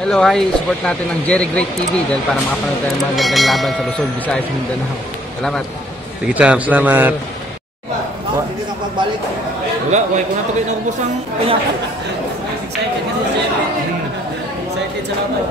Hello, hi! Support natin ng Jerry Great TV dahil para makapanood tayo ng mga gandang laban sa Luzon, Visayas, Mindanao. Salamat! Sige, Champ, salamat! Hindi na pagbalik. Wala, wala ko na ito kayo naubos ang panyakat. Excited kasi si Jerry. Excited sa laban.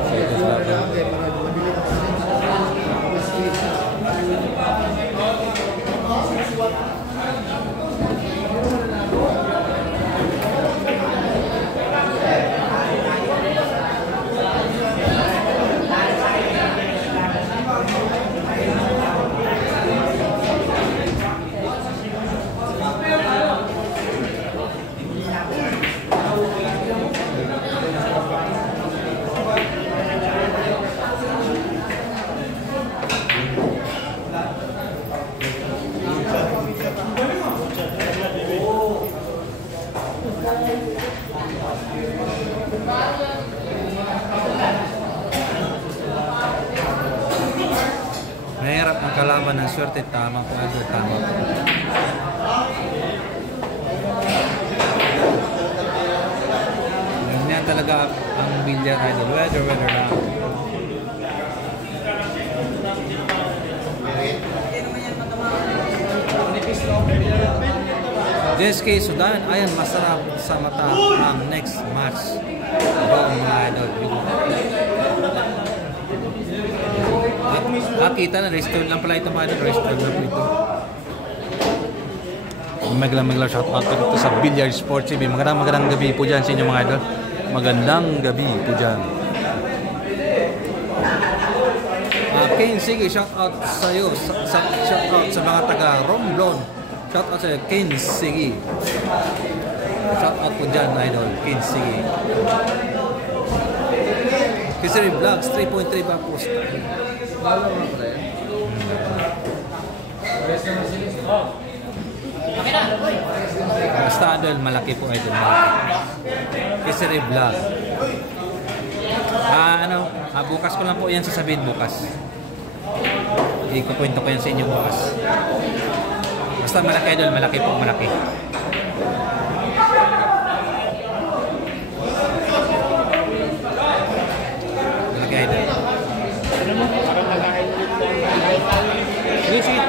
Mahirap ang kalaban ng swerte, tama po ito, tama po. Ganyan talaga ang billiard idol, weather na. JSK Sudan, ayan, masarap sa mata ang next match. Yung mga idol. Kita na, restore lang pala ito mga idol, restore lang po ito. Maglang shoutout po dito sa Billiard Sports TV. Magandang gabi po dyan sa inyo mga idol. Magandang gabi po dyan. Kane, sige, shoutout sa iyo. Shoutout sa mga taga Romblon. Shoutout sa iyo, Kane, sige. Shoutout po dyan idol, Kane, sige. Kisari Vlogs, 3.3 ba post? Basta idol, malaki po idol. Kisari Vlog. Bukas ko lang po yan sasabihin bukas. Ikukwento ko yan sa inyo bukas. Basta malaki idol, malaki po, malaki. Malaki idol. Sige.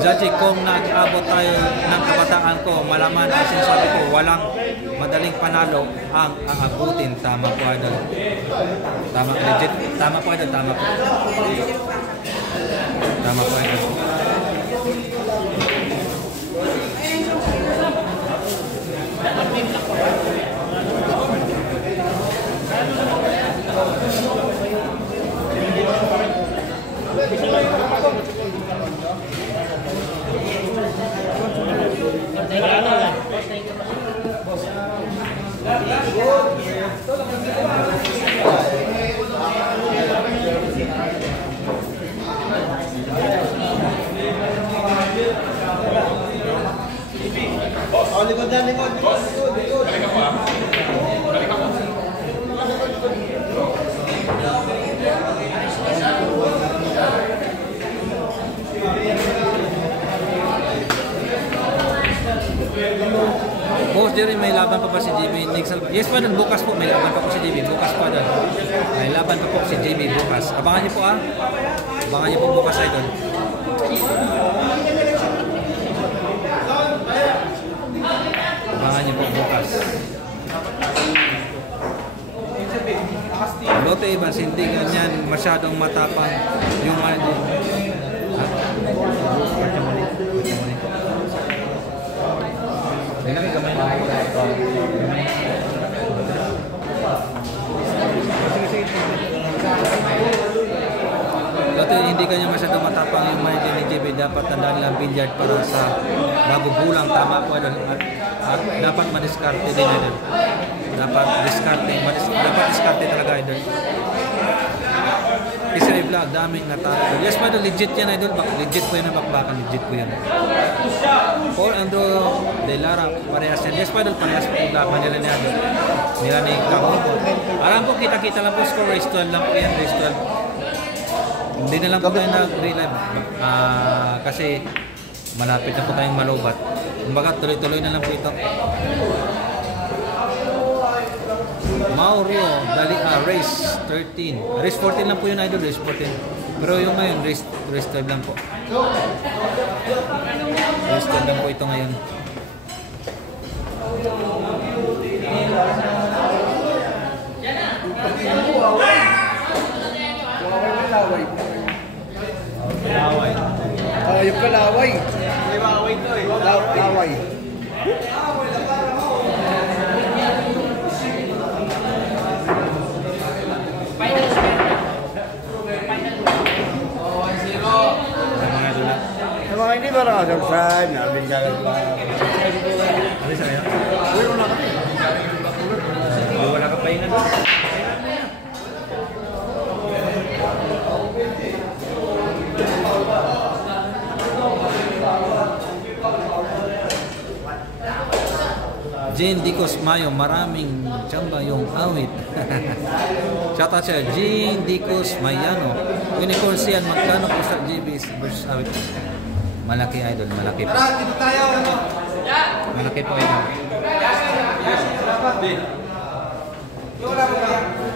Zaji, kung nag-abot tayo ng kabataan ko, malaman ang sinasabi ko, walang madaling panalo ang aabutin. Tama po idol. Tama, legit. Tama po idol, tama po. Tama po idol. Likod na, likod. Balik ako ah. Balik ako. Boss Jerry, may laban pa ba si JB? Yes pa doon, bukas po may laban pa po si JB. Bukas pa doon. May laban pa po si JB bukas. Abangan niyo po ah. Abangan niyo po bukas ay doon. Abangan niyo po bukas. Lotte Evans, hindi ganyan masyadong matapang yung mga Lotte, hindi kanya masyadong matapang yung mga ni JB. Dapat tandaan lang billiard para sa magugulang, tama po at dapat madiskarte din idol. Dapat diskarte talaga idol. Kisari Vlog, daming natalo. Yes pa idol, legit yan idol. Legit po yan ang bakbakan, legit po yan. Paul Andro de Lara, parehas yan. Yes pa idol, parehas po yung laban nila ni idol. Nila ni Kamuto. Alam po, kita-kita lang po score, race 12 lang po yan, race 12. Hindi na lang po tayo nag-relive kasi malapit na po tayong malubat. Kumbaga, tuloy-tuloy na lang po ito. Mauro, race 13. Race 14 lang po yun, idol. Race 14. Pero yung ngayon, race 12 lang po. Race 12 lang po ito ngayon. Kalaway. Yung kalaway. Kalaway to eh. Kalaway. Mga hindi ba nakasabsan? Namin ka lang ba? Ano sa kaya? Wala ka pahingan. Jane Dicos Mayo, maraming tsamba yung awit. Shoutout siya, Jane Dicos Mayano. Unicorn Sian, magkano po sa GB's versus awit? Malaki idol, malaki po. Malaki po idol.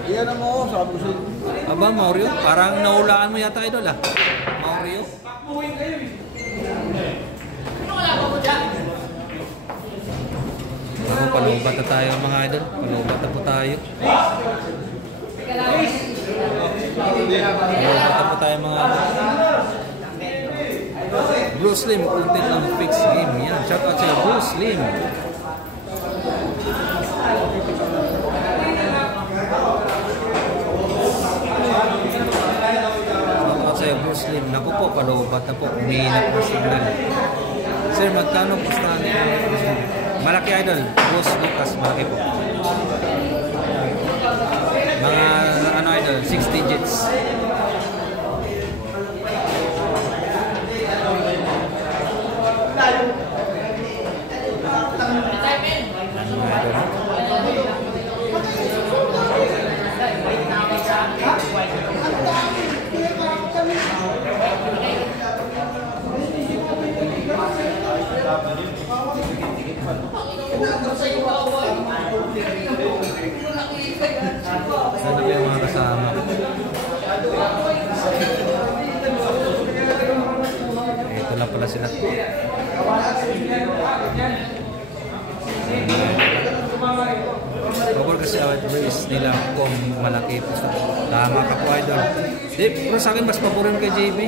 Iyan na mo, sabi ko sa'yo. Aba, Mario, parang naulaan mo yata idol ah. Mario. Ako, palubat na tayo mga idol. Palubat na po tayo. Palubat na po tayo mga idol. Blue Slim, content ng fixed game. Yan, shout out sa'yo, Blue Slim. Shout out sa'yo, Blue Slim. Naku po, palubat na po. Umiinap na signal. Sir, magkano po sa malaki idol, Boss Lucas, malaki po. Mga ano idol, 6 digits. Sana ba yung mga kasama? Ito lang pala sila. Bukod kasi awit race nila kung malaki po sa tama ka po idol. Di, pero sa akin mas paborin kay JB.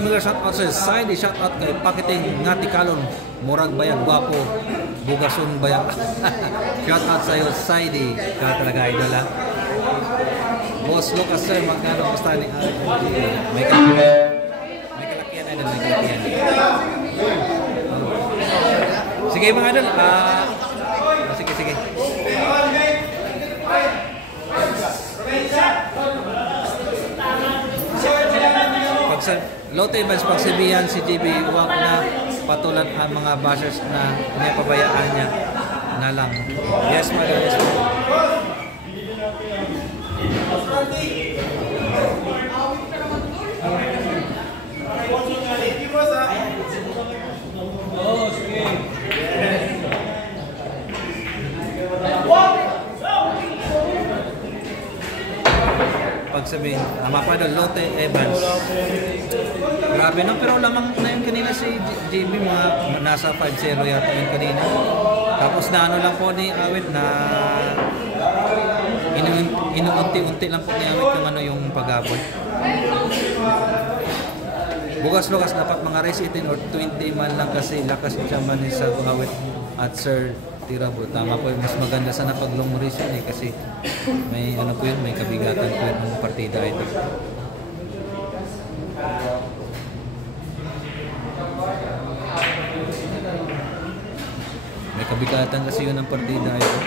Miguel shout out sa side, shout out kay Pakiting Ngati Kalon, Murag Bayag Gwapo, Bugason Bayag. Shout out sa iyo side, ka talaga idol ha. Boss Lucas sir, magkano basta ni may kalakihan idol, may kalakihan. Sige mga idol, sige. Sa Lotte Evans, pagsabihan si JB, huwag na patulan ang mga bashers na napabayaan niya na lang. Yes, madam. Yes, pagsabihin, mapadol Lotte Evans. Grabe no, pero lamang na yun kanina si JB, mga nasa 5-0 yata yun kanina. Tapos na ano lang po ni Awit na inuunti-unti lang po ni Awit yung ano yung paghabol. Bukas-lukas dapat mga race 18 or 20 man lang kasi lakas siya man sa Awit at Sir Tirabo. Tama po, mas maganda sana pag long race yun eh, kasi may ano po yun, may kabigatan po yun ng partida ito. Kabigatan kasi yun ang partida ito.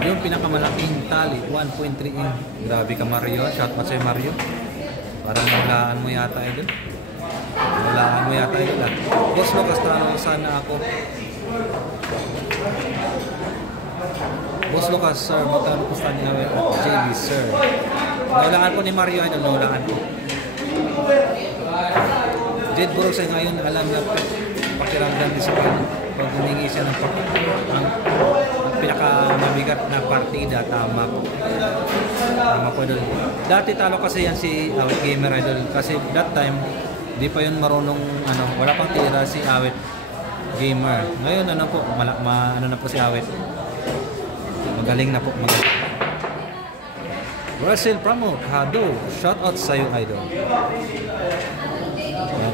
Yung pinakamalaking tali, 1.3 in. Grabe ka Mario, shot pa sa'yo Mario. Parang nahulaan mo yata idol. Nahulaan mo yata idol ah. Boss Lucas, tanong sana ako. Boss Lucas, sir, magkano po sa niya at JB, sir. Nahulaan po ni Mario idol, nahulaan po. Jade Burosay ngayon, alam na pakiramdam din sa pag humingi siya ng ang pinakamabigat na partida, tama po. Tama po doon. Dati talo kasi yan si Awit Gamer Idol kasi that time di pa yun marunong wala pang tira si Awit Gamer. Ngayon ano po, ano na po si Awit. Magaling na po, magaling. Russell Pramok, Hado, shout out sa iyo idol.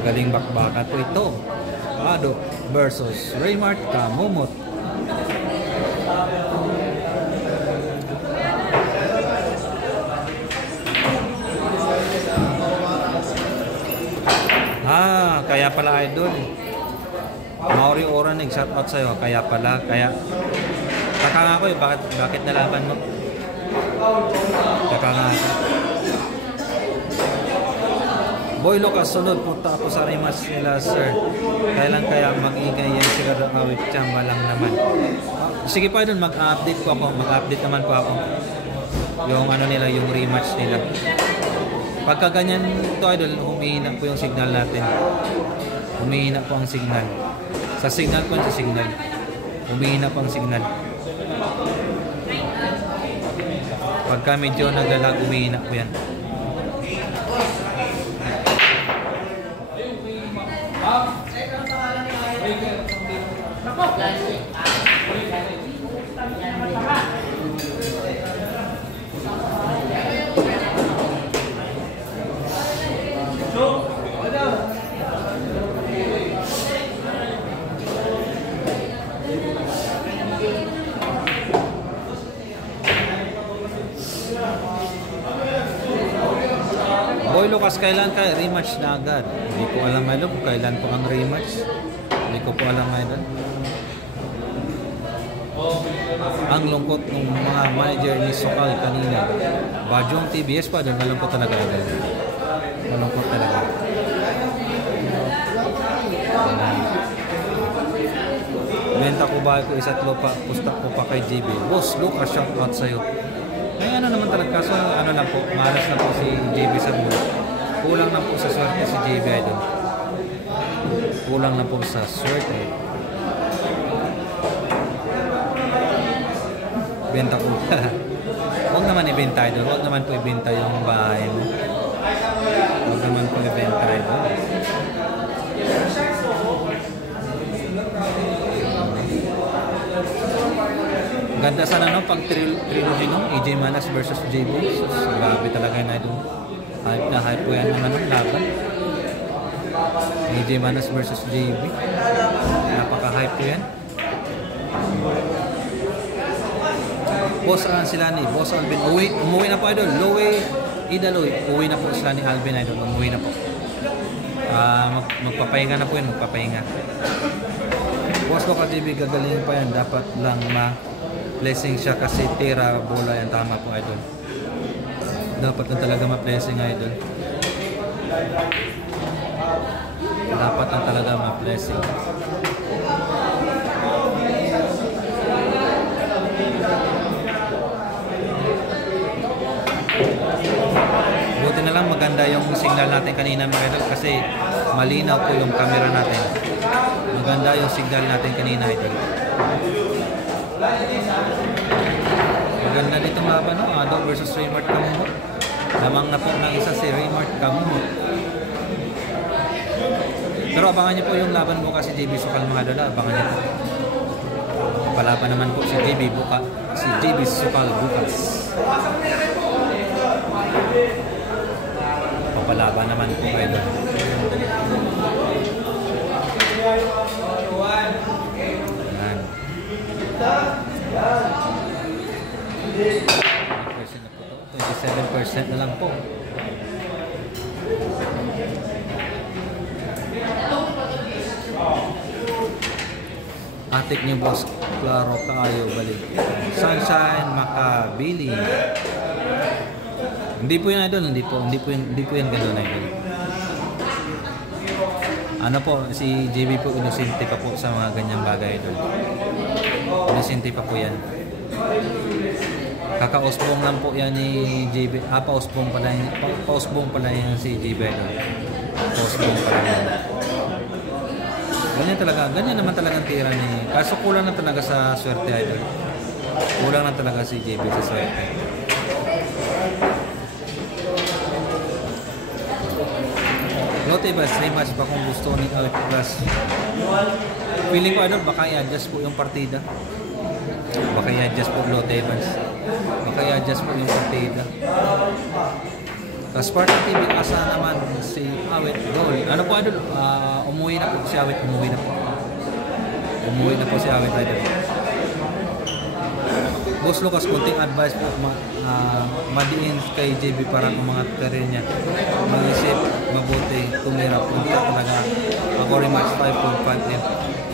Magaling bakbakan po ito. Hado versus Raymart Kamumot. Kaya pala idol. Mauri Oranig, shout out sa'yo. Kaya pala, taka nga ako eh, bakit nalaban mo? Taka nga ako. Boy Lucas, sunod punta ako sa rematch nila sir. Kailan kaya mag-ingay yan siguro Awit Chamba lang naman. Sige pa idol, mag-update po ako. Mag-update naman po ako. Yung nila, yung rematch nila. Pagka ganyan ito idol, humihina po yung signal natin. Humihina po ang signal. Sa signal po sa signal. Humihina po ang signal. Pagka medyo naglalag, humihina po yan. Boy Lucas, kailan ka rematch na agad? Hindi ko alam idol kung kailan po ang rematch. Hindi ko po alam idol. Ang lungkot ng mga manager ni Sokal kanina. Bajong TBS pa doon, malungkot talaga idol. Malungkot talaga. Benta ko ba ko isa't lupa, pusta ko pa kay JB. Boss Lucas, shout out sa'yo. Ay naman talaga, kaso lang po, malas na po si JB sa mula. Kulang na po sa swerte si JB idol. Kulang na po sa swerte. Benta ko. Huwag naman ibenta idol. Huwag naman po ibenta yung bahay mo. Huwag naman po ibenta idol. Ganda sana pag trilogy AJ Manas versus JB. Grabe talaga yun idol. Hype na hype po yan ng laban. AJ Manas versus JB. Napaka-hype po yan. Boss sila ni Boss Alvin. Umuwi na po idol. Lowe Idaloy. Uwi na po sila ni Alvin idol. Umuwi na po. Magpapahinga na po yun. Magpapahinga. Boss ko ka JB, gagalingin pa yan. Dapat lang ma-blessing siya kasi tira bola yan. Tama po idol. Dapat lang talaga ma-blessing idol. Dapat lang talaga ma-blessing. Buti na lang maganda yung signal natin kanina mga idol kasi malinaw po yung camera natin. Maganda yung signal natin kanina idol. Maganda dito mga no? Ado versus Raymart Kamumot. Lamang na po ng isa si Raymart Kamumot. Pero abangan niyo po yung laban bukas si JB Sokal mga idol. Abangan niyo po. Palaban naman po si JB Sokal bukas. Papalaban naman po idol. Yan. 27% na lang po. Atik niyo boss, klaro kaayo balik. Sunshine Makabili. Hindi po yan idol, hindi po yan gano'n idol. Ano po, si JB po inosente pa po sa mga ganyang bagay idol. Inosente pa po yan. Kakausbong lang po yan ni JB. Pausbong pala yan si JB idol. Pausbong pala yan. Ganyan naman talagang tira ni. Kaso kulang na talaga sa swerte idol. Kulang na talaga si JB sa swerte. Lotte ba, rematch pa kung gusto ni Awit Plus. Feeling ko idol, baka i-adjust po yung partida. Baka i-adjust po Lotte Evans. Baka i-adjust po yung partida. Sa Spartan TV, asa naman si Awit Goal. Ano po idol? Umuwi na po si Awit. Umuwi na po si Awit idol. Boss Lucas, kunting advice po madiin kay JB para umangat career niya. Mag-isip, mabuti, tumira, punta talaga. Ako rematch 5.5M.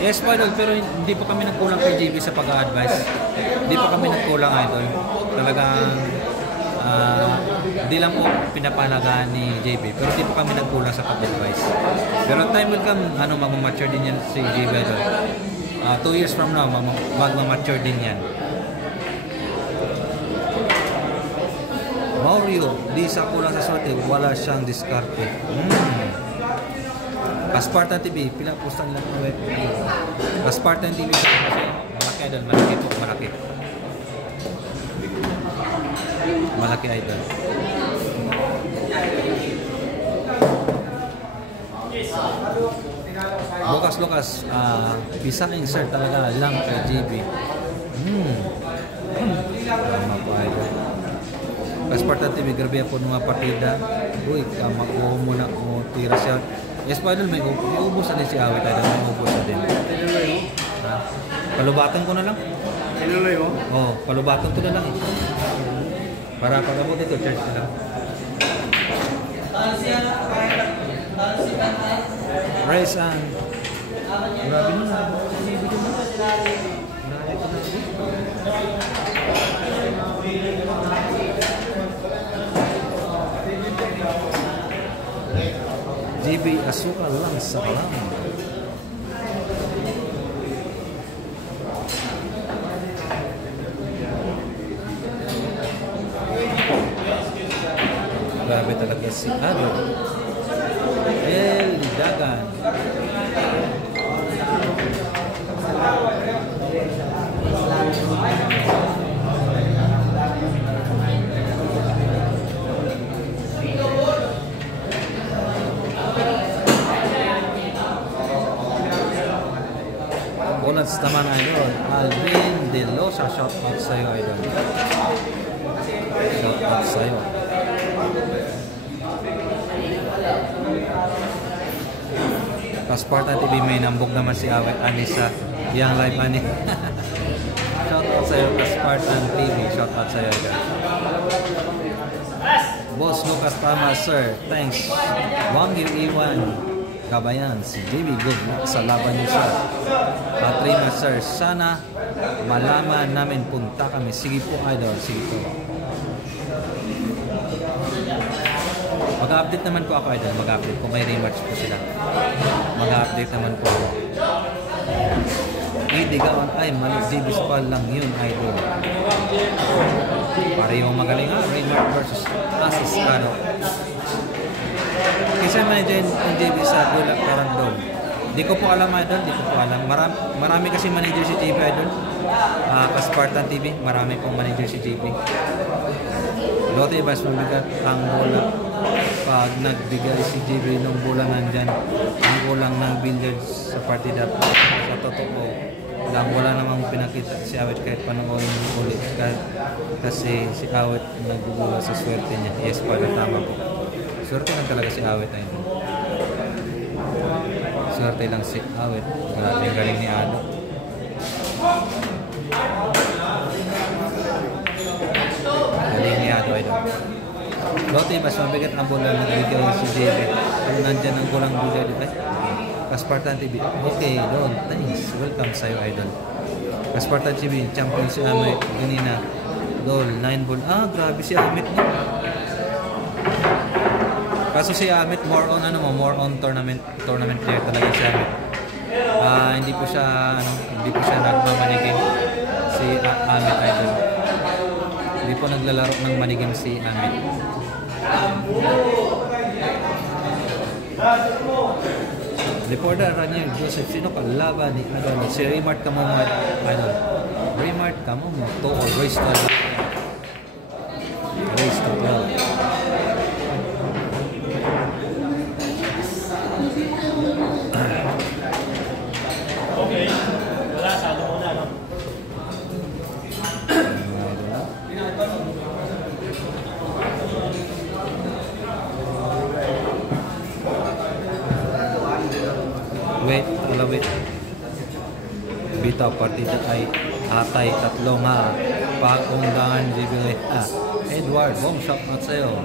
Yes po idol, pero hindi pa kami nagkulang kay JB sa pag-advise. Hindi pa kami nagkulang idol. Talagang hindi lang po pinapahalagaan ni JB, pero hindi pa kami nagkulang sa pag-advise. Pero time will come, mag-mature din yan si JB idol. 2 years from now, mag-mature din yan. Mario, di sa kulang sa sorte, wala siyang diskarte. Spartan TV, pila postan lang ang web. Spartan TV, malaki idol, malaki po, malaki. Malaki idol. Lukas, bisa insert talaga lang kay JB. Tama po idol. Spartan TV, grabe po mga partida. Uy, makuha mo na mo tira siya. Yes po idol, may ubos na din si Awit idol. May ubos na din. Palubatan ko na lang. Oo, palubatan ko na lang eh. Para pag mo dito, charge ka lang. Race and grabe na. JB asukal lang sa kalam. Grabe talaga si Ado. El Dagan. Bonus naman idol. Alvin De Losa, shout out sa'yo idol. Shout out sa'yo. Spartan TV, may nambog naman si Awit Anissa. Yang live ani. Shout out sa'yo Spartan TV. Shout out sa'yo idol. Boss Lucas, tama sir. Thanks. Wang Iwan Kabayan, si JB, good luck sa laban niyo sir. Patrima sir, sana malaman namin, punta kami. Sige po idol, sige po. Mag-update naman po ako idol, mag-update po. May rematch po sila. Mag-update naman po ako. Digawan ay Malibis pa lang yun idol. Parehong magaling ha, Raymart versus Asis Cano. Kasi manager ng JB sa Gulak Karandol. Di ko po alam idol, di ko po alam. Marami kasi manager si JB idol. Spartan TV, marami pong manager si JB. Lotte Evans, mabigat ang bola. Pag nagbigay si JB ng bola nandyan, ang kulang ng billiards sa partida. Sa totoo, wala namang pinakita si Awit kahit panoorin ulit. Kasi si Awit nagugula sa swerte niya. Yes, pala tama po. Swerte lang talaga si Awit ay. Swerte lang si Awit. Grabe yung galing ni Ado. Galing ni Ado ay doon. Lotte, mas mabigat ang bola na nagigay si David. Kung nandyan ang kulang bola, di ba? Kaspartan TV. Okay, doon. Nice. Welcome sa'yo, idol. Kaspartan TV, champion si Amit. Ganina. Dol, 9 ball. Ah, grabe si Amit niya. Kaso si Amit, more on tournament player talaga si Amit. Hindi po siya nagmamanigim si Amit, idol. Hindi po naglalaro ng manigim si Amit. Reporter Ranier Joseph, sino kalaban ni Adol? Si Raymart Kamomo, Adol. Raymart Kamomo, to or Royce to 12. Royce to 12. Okay. Wala, salo mo na, no? Wait. Bita partida ay atay tatlong pakundangan GBA. Edward, boom shot out sa'yo.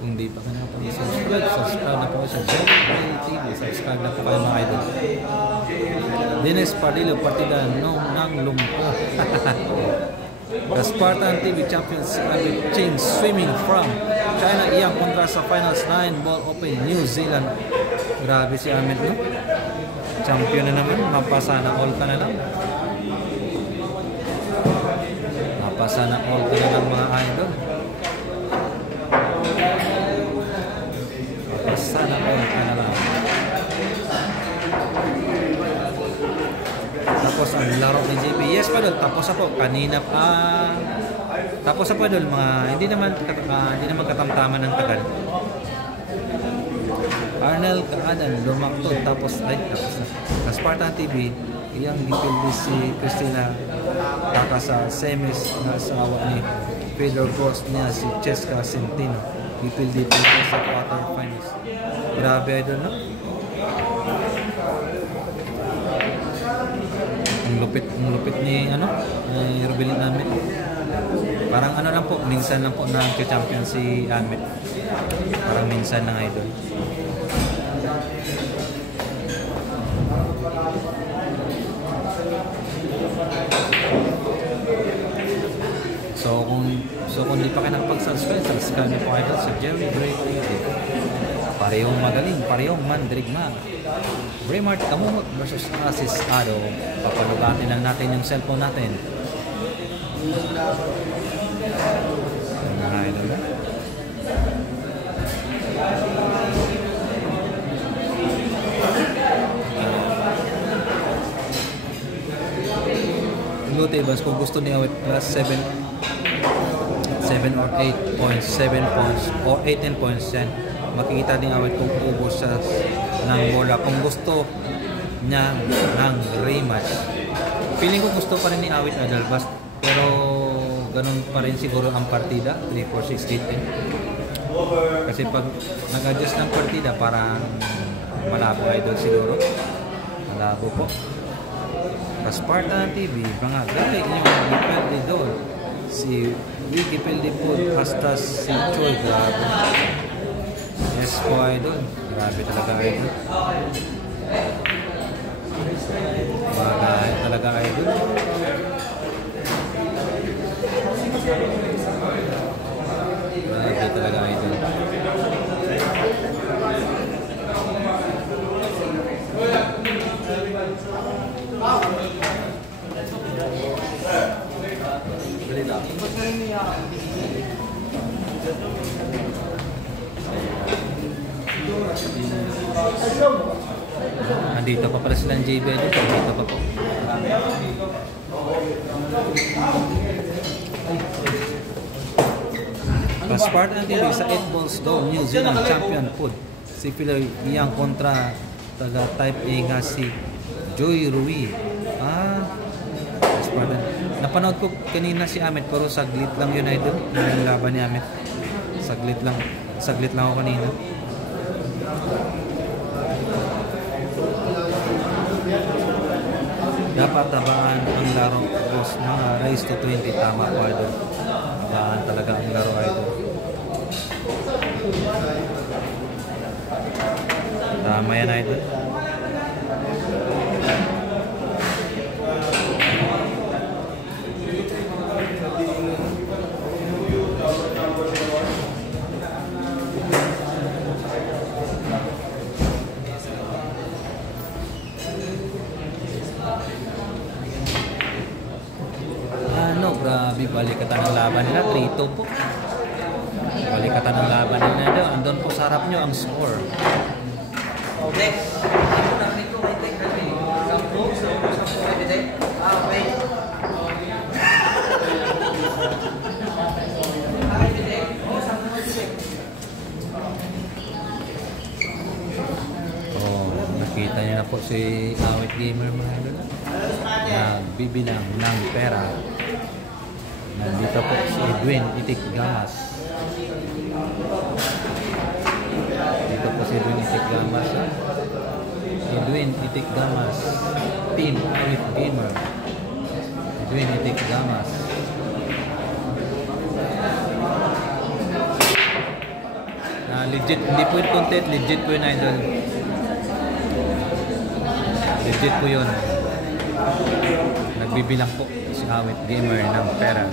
Kung di pa ka na po subscribe na po sa Jerry TV. Subscribe na po kayo mga idol. Dines Pardillo, partida ng lumpo. The Spartan TV champions with Ching swimming from China Iyang kontra sa finals 9 ball open New Zealand. Grabe si Amit, no? Champion na naman, mapasana all ka na lang. Mapasana all ka na lang mga idol. Mapasana all ka na lang. Tapos ang laro ni JP. Yes pa doon, tapos ako kanina pa. Tapos ako doon, mga hindi naman katamtaman ng tagal. Arnel Kaadan, lumaktod, tapos na. Spartan TV, iyang gipildi si Cristina kaka sa semis na asawa ni Pedro Cross niya si Cheska Centino. Gipildi po sa quarterfinals. Grabe idol, no? Ang lupit ni Rubilin Amit. Parang lang po, minsan lang po na-champion si Amit. Parang minsan lang idol. So kung di pa kayo nakapag-subscribe, subscribe niyo po kayo sa Jerry Great TV. Parehong magaling, parehong mandirigma. Raymart Kamumot versus Asis Ado. Papalugatin lang natin yung cellphone natin. Lute Bas, kung gusto ni Awit plus 7 or 8 points, 7 points or 18 points yan, makikita din Awit kung ubos siya ng bola. Kung gusto niya ng rematch, feeling ko gusto pa rin ni Awit Adalbas, pero ganun pa rin siguro ang partida 3-4-6-10. Kasi pag nag-adjust ng partida parang malabo idol siguro, malabo po. Spartan TV, mga galing nyo Gipeldi doon. Si Gipeldi po, hasta si Choi, grabe. Yes po idol, grabe talaga idol. Bagay talaga idol. Grabe talaga idol. Nandito pa pala silang JB dito. Nandito pa po. Spartan TV sa 8 balls daw New Zealand champion po. Si Piloy iyang kontra taga Type A nga si Joy Rui. Spartan. Napanood ko kanina si Amit pero saglit lang yun idol. Yung laban ni Amit. Saglit lang. Saglit lang ako kanina. Dapat tabaan ang laro boss mga race to 20. Tama po idol. Tabaan talaga ang laro idol. Tama yan idol. Grabe, balikatan ng laban nila. 3-2 po. Balikatan ng laban nila. Andun po sa harap nyo ang score. Oh, nakita nyo na po si Awit Gamer mga idol. Nagbibilang ng pera. Nandito po si Edwin Itik Gamas. Dito po si Edwin Itik Gamas. Edwin Itik Gamas. Team Awit Gamer. Edwin Itik Gamas. Legit, hindi po yung content. Legit po yun idol. Legit po yun. Nagbibilang po si Awit Gamer ng pera.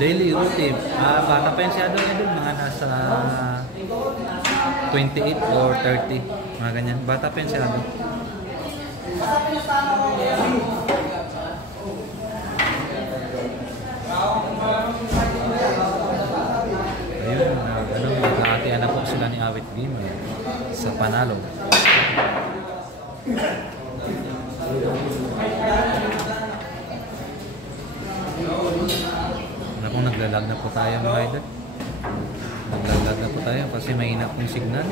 Daily routine. Bata pa yan siya doon. Mga nasa 28 or 30. Mga ganyan. Bata pa yan siya doon. Ayun. Naghahatian na po sila ni Awit Gamer sa panalo. Kung naglalag na po tayo mga idol. Naglalag na po tayo kasi mahina pong signal.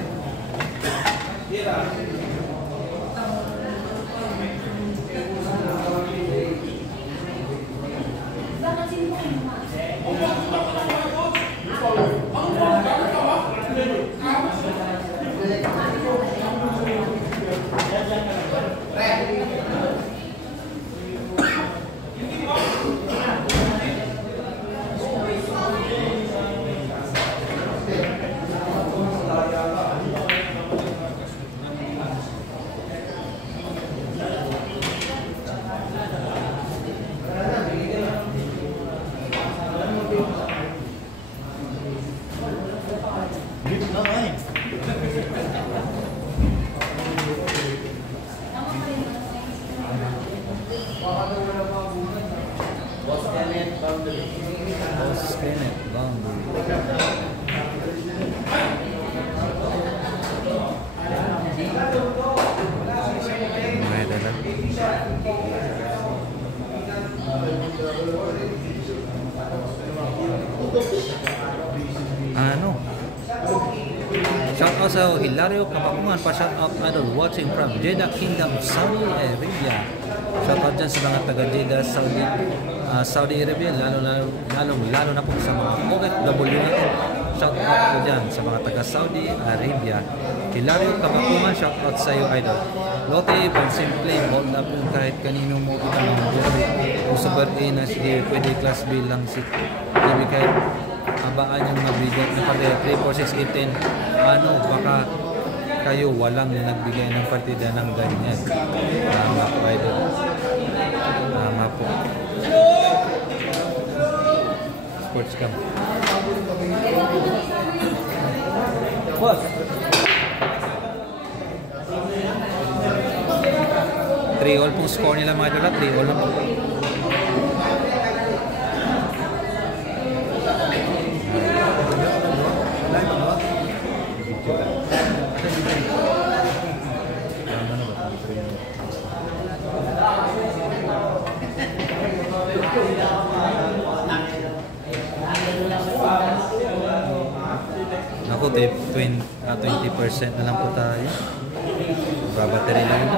Shout out sa Hilario Kapakungan pa shout out idol watching from Jeddah Kingdom, Saudi Arabia. Shout out dyan sa mga taga Jeddah, Saudi Arabia, lalo na po sa mga OFW natin. Shout out po dyan sa mga taga Saudi Arabia. Hilario Kapakungan, shout out sa iyo idol. Lotte, pag simple, hold up yung kahit kanino mo kita mga Jerry. Kung sa birthday na sige, pwede class B lang si Jerry kahit abaan yung mga bigat na partida 3, 4, 6, 8, 10. Ano, baka kayo walang nagbigay ng partida ng ganyan. Tama po idol. Tama po. Sports Cam. Boss! 3-all pong score nila mga idol. 3-all lang po. Naku, 20% na lang po tayo. Babattery lang ito.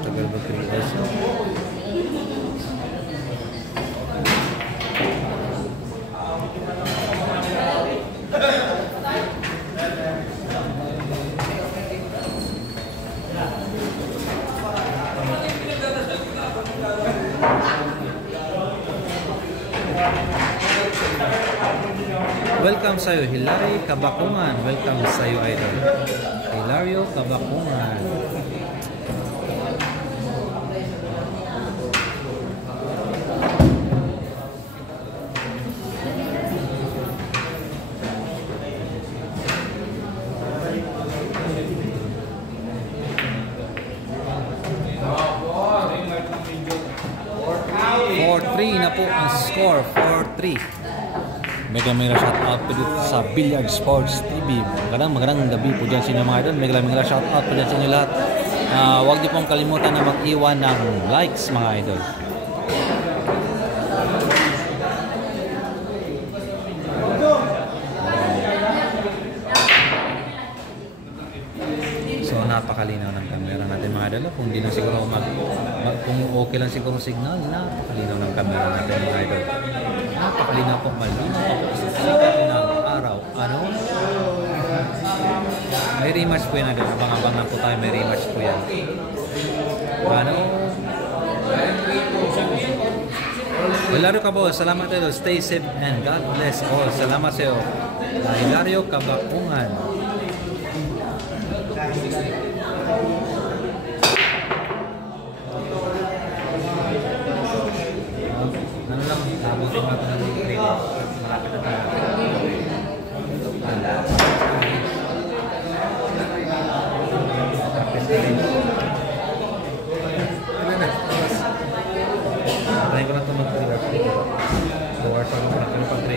Tagal ba 3 hours? Welcome sa'yo, Hilario Kabakungan. Welcome sa'yo, idol. Hilario Kabakungan. Na po ang score, 4-3. Mega shout out po dito sa Billiard Sports TV. Magandang gabi po dyan sa inyo mga idol. Mega shout out po dyan sa inyo lahat. Huwag niyo pong kalimutan na mag-iwan ng likes mga idol. So napakalinaw ng camera natin mga idol. Kung di na siguro kung okay lang siguro signal, napakalinaw ng camera natin mga idol. Napakalinaw po, malinaw po sa sikat ng araw. Ano? May rematch po yan idol. Abang-abang lang po tayo, may rematch po yan. Ano? Hilario Cabo, salamat idol. Stay safe and God bless all. Salamat sa iyo. Hilario Kabakungan. Ano lang, nabutin natin ng grade. Malapit na tayo. Try ko na ito mag-3 hours dito. 2 hours ako na pag-3.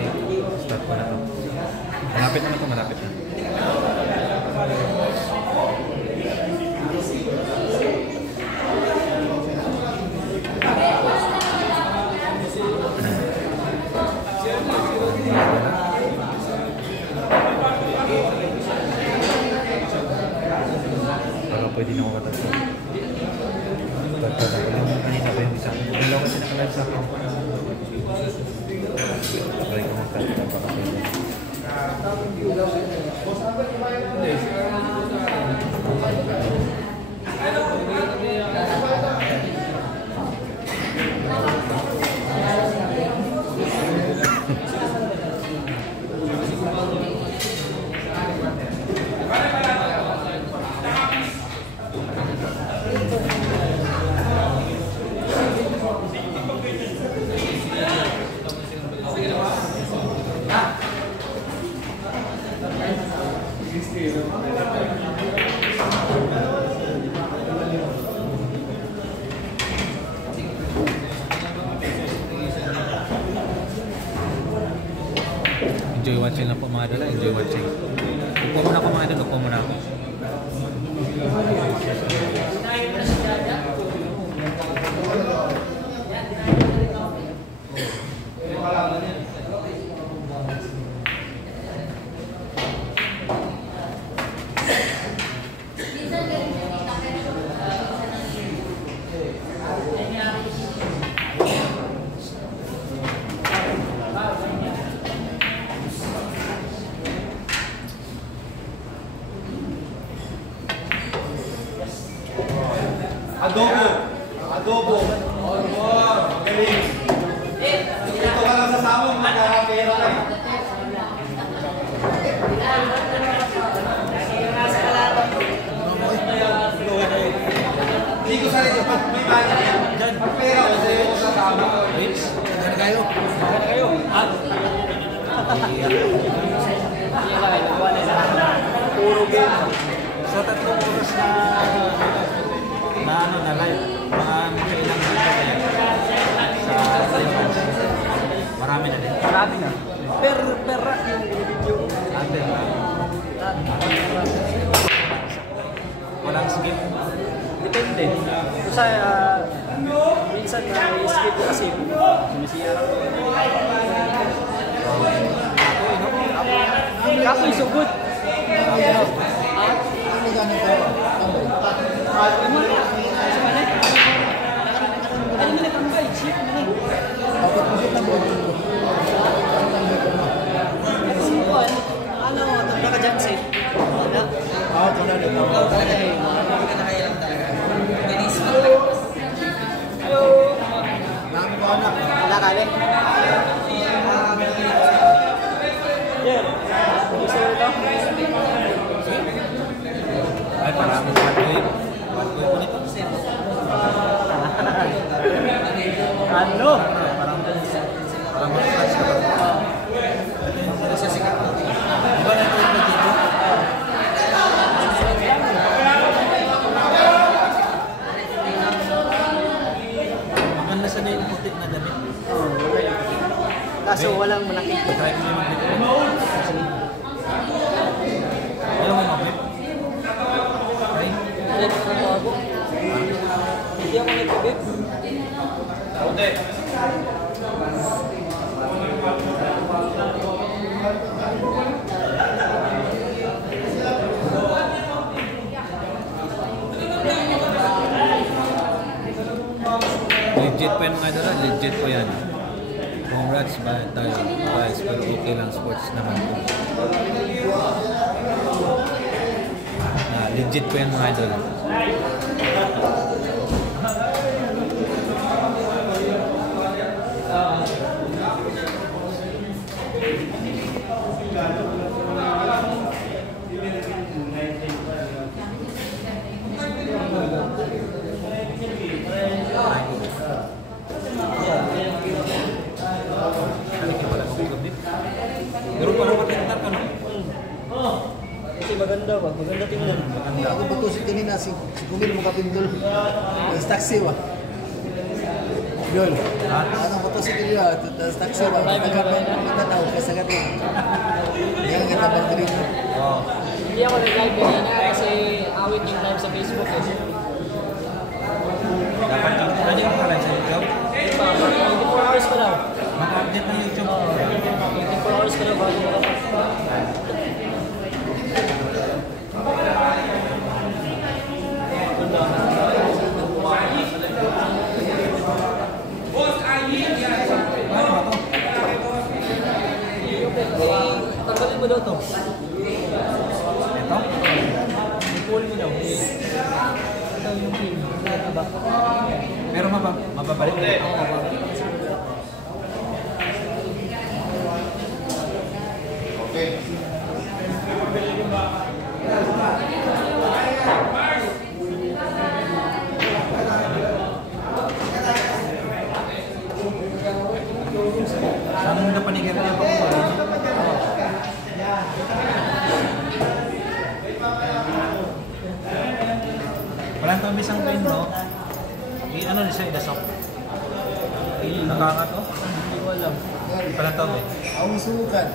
Start ko na ito. Malapit na ito, malapit na. Pwede na ako katagpo. Tatapos ko lang kanina pa yung isa. Bilang kasi nakalive sa akin. Try ko magtatapos pa kasi. Enjoy watching lang po mga dala, enjoy watching. Upo muna ako mga dala, upo muna ako. Adobo. Magaling. Ito ka lang sa samong, magkakapera ka. Hindi ko sarili, may bali yan. Pagpera ko sa'yo sa samong. Gana kayo? Puro game. So, 3 oras na ano na live. Mga ilang dito kaya sa live. Marami na din. Marami na. Per rack yung video. Depende. Walang skip. Depende. Kasi minsan na-skip ko kasi sumisira ko. Ako isugod. Ano, tanda ka dyan, Sid? Wala ka rin. Gusto mo ito? Ay, parang one-way po nito. Ano? Parang mag-flash ka ba? Diba na ito yung dito? Makan na sana yung puti na damit. Kaso walang malaki. Try mo yung mag-dito. Ayaw mo mag-dito? Ay, Hindi ako nagkabit. legit po yan mga idol, legit po yan. Congrats ba tayo guys, pero okay lang, sports naman po. Legit po yan mga idol. Meron pa lang patintar ka, no? Kasi maganda ba? Maganda tingnan. Ako betul si kanina si Kumil makapindol. Ang taxi wa. Yun. Ano betul si kanina tas taxi wa. Kita tahu kasagat mo. Yan kita bandrin. Oo. Hindi ako nag-live kanina kasi awit yung live sa Facebook eh. Dapat yung ano yung pala sa YouTube? 24 hours pa daw. Maka-update ng YouTube. 24 hours pa daw bago tanggalin mo daw to. Ito? I-pull mo daw. Ito yung pin. Ba? Pero mababalik na ito. Saan mo na panigyan niya pa ko? Parang ito isang pin, no? Ano na siya, idasok? Nakangat, oh? Hindi ko alam. Parang ito, eh. Ang sukan.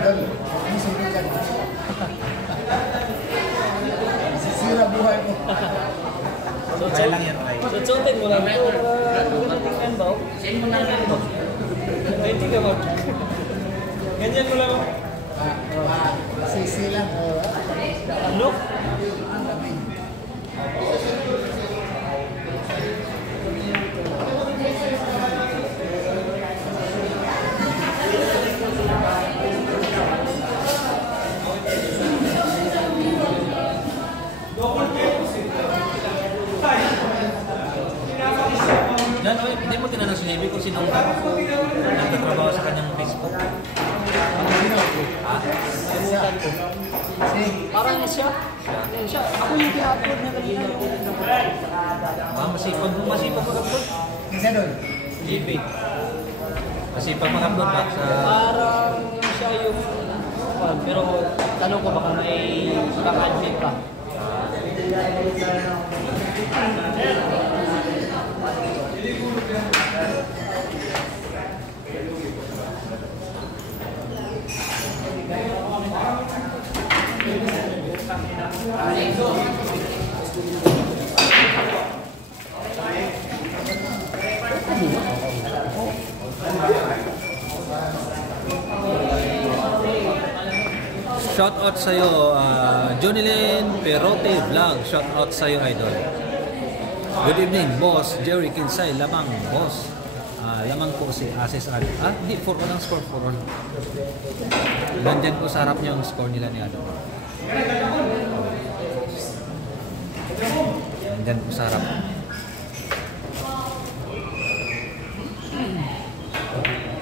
Dal, ang sukan. Sisira buhay mo. Kaya lang yan, try. Susutin mo lang ito. Maganda tingnan ba? Send mo na lang ito. Hindi ka ba? Ganyan mo lang. Sisila. Ano? Yan, oy, hindi mo tinanong si Navy kung sinong nagtatrabaho sa kanyang Facebook. Kalimutan ko. Parang siya. Yan siya. Ako yung pina-upload na kanina. Masipag mag-upload. Kasi doon. GB. Masipag mag-upload ba sa... Parang siya yung... Pero tanong ko baka may kaka-admin pa. Shout out sa'yo, Jonilyn Perote Vlog. Shout out sa'yo, idol. Good evening, boss. Jerry Kinsay, lamang, boss. Lamang po si Asis Ali. Hindi, 4-all ang score, 4-all. Nandyan po sa harap niya ang score nila ni Adam. Nandyan po sa harap.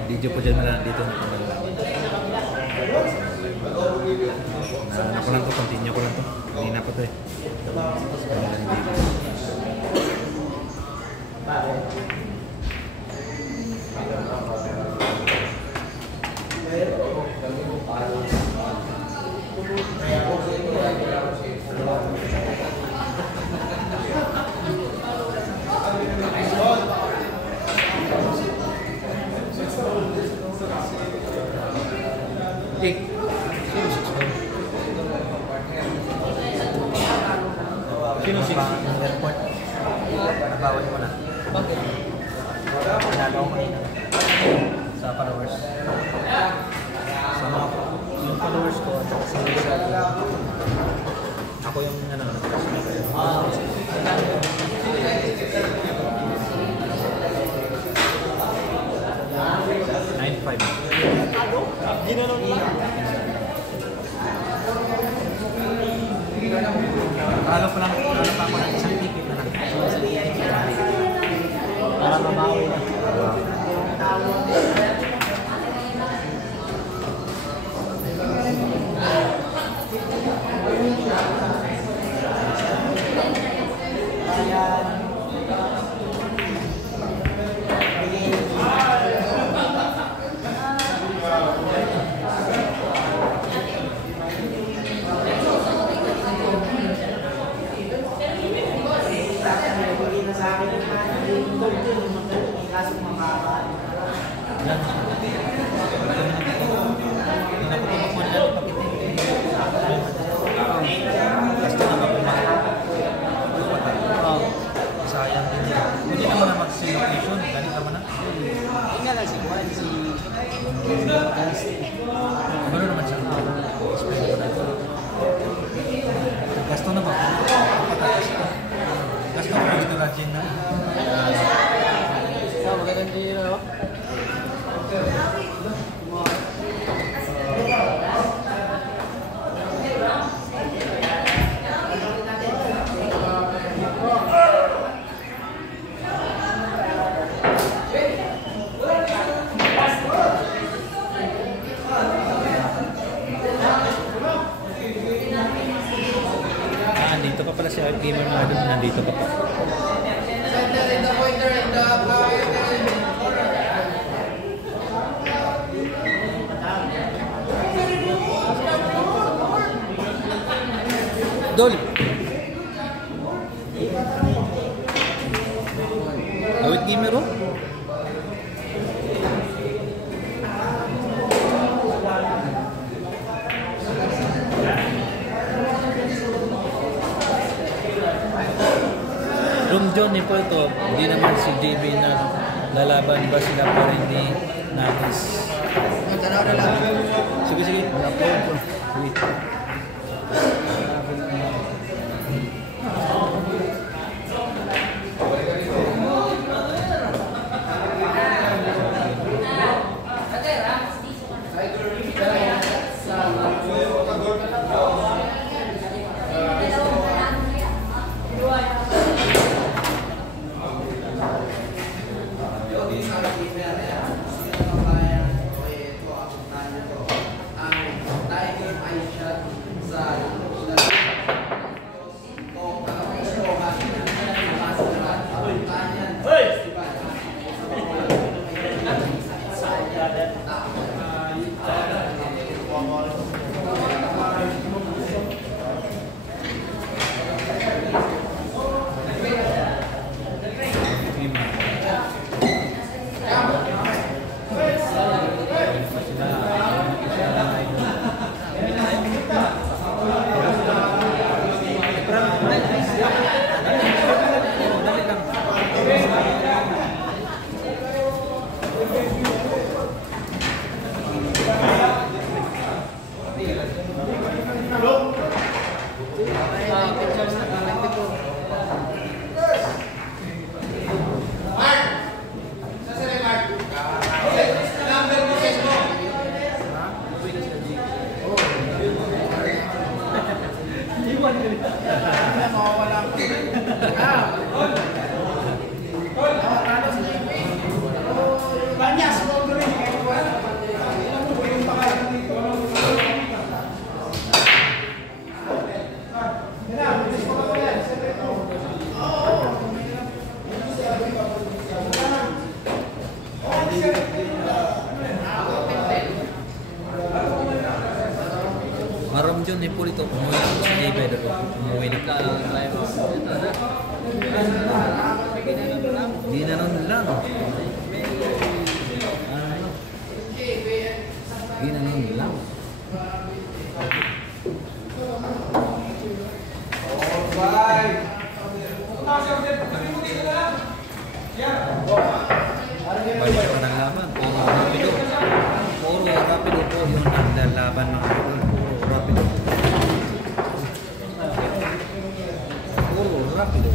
Video po dyan na dito na pamalo. Ako lang to, continue ko lang to. Hindi na po to eh. Sino si Airport. Nabawal mo na. Bakit? Nanalo ko kanina. Sa followers. Sa mga yung followers ko at saka sa ako yung ano. 9.5. Ginanong niya. Talo pa ako ng isang ticket na lang. Para mabawi na. Sayang din yan. Hindi naman na mag-simulation. Galit naman na. Tingnan lang si Juan, si... Gano'n naman siya. Gasto naman. Gasto ko dito na dyan na. Magandang din, no? Nandito pa pala si Art Gamer na doon. Nandito pa pa. Dol! Awit Gamer oh? Room John ni po ito, hindi naman si JB na lalaban ba sila pa rin ni Natis. Sige, sige. Sige. Maram dyan ni Pulito, umuwi na sa TV, umuwi na ka. Di na nun lang. Di na nun lang. Balik pa ng laban. Puro rapido. Puro rapido po yung naglalaban mga idol. Puro rapido. Puro rapido.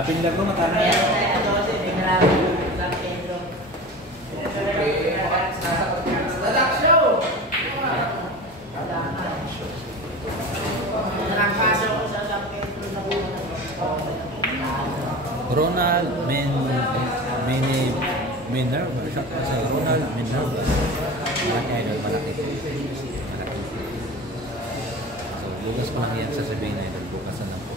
Pindag mo matana. Ronald Minerva. Shot pa sa Ronald Minerva. Malaki idol, malaki. So, bukas ko lang yan sasabihin na idol. Bukasan lang po.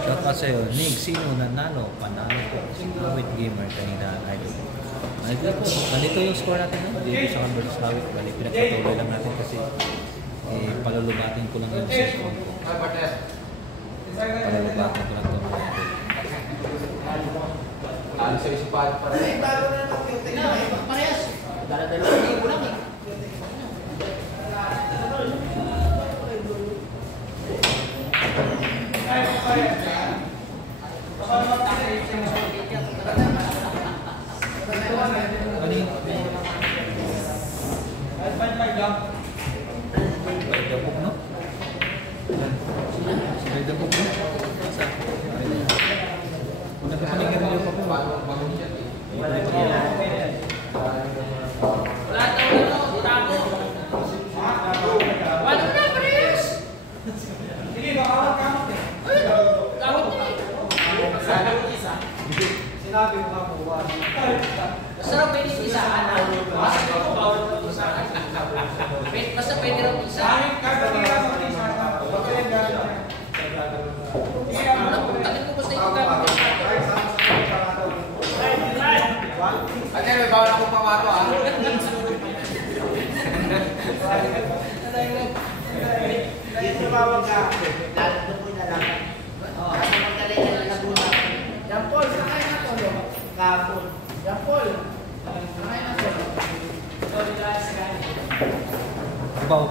Shot pa sa'yo, Nig, sino nanalo? Panalo po. Si Awit Gamer kanina idol. Ganito yung score natin. Dito sa Converse versus Awit. Bali, pinagpatuloy lang natin kasi palulubatin ko lang yung session ko. Palulubatin ko lang ito mga idol. Ano sa isipad pa rin? Parehas. Dala-dala ko lang eh. Basta pwede raw isa. Tagal ko basta ito gamit. Ate, may bawal akong pamato ah. Dito bawag ka. Lalagyan mo na lang. Kasi magaling na Laguna. Yan Paul, sakay na to. Kapon. Yan Paul. Sakay na to. Baw.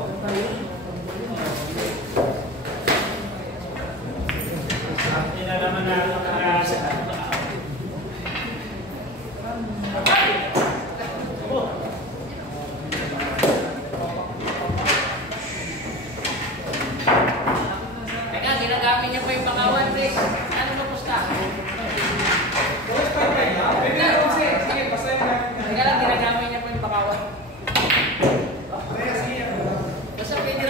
Teka, ginagamit niya pa yung pangawan, Chris. Ano na pusta? Teka lang, ginagamit niya pa yung pangawan. Basta pwede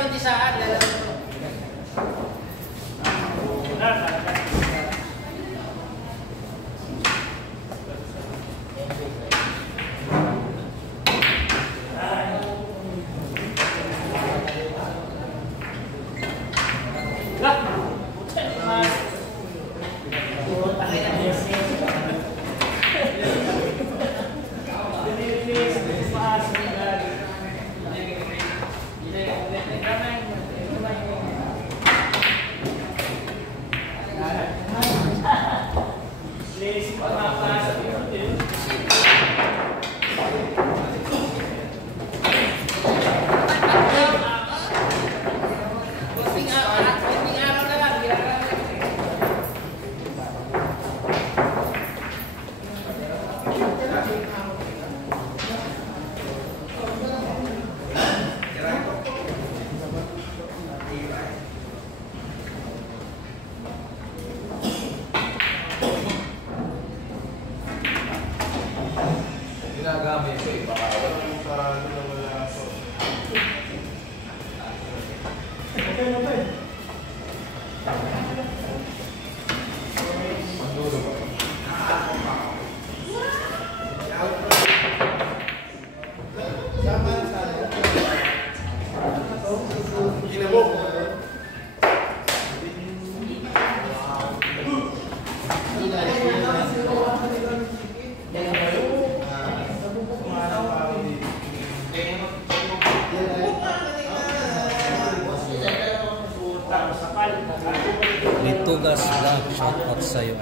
Lugas Vlog, shoutout sa iyo.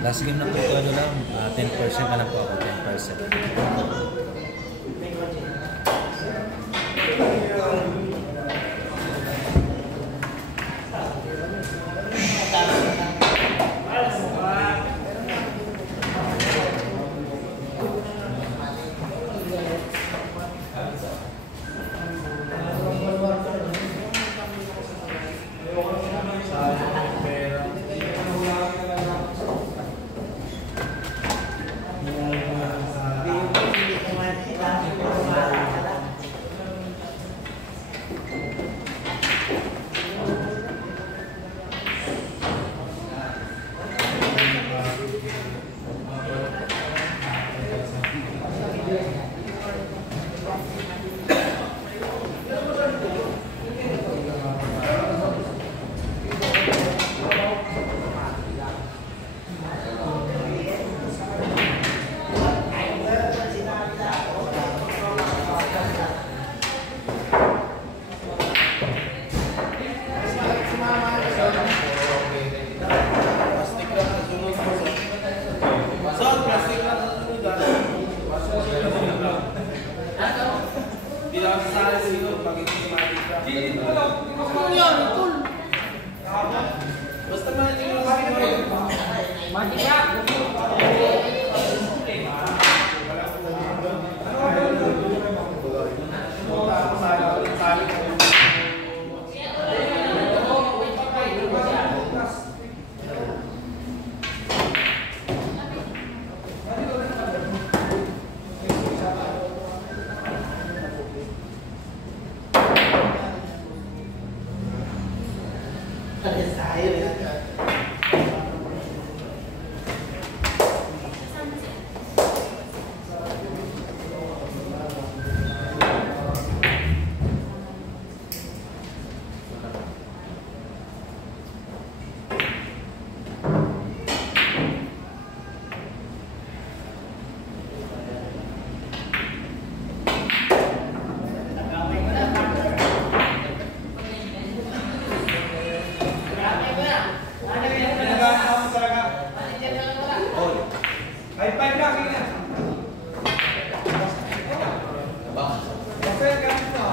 Last game na po ito, ano lang, 10% ka na po ako, 10%.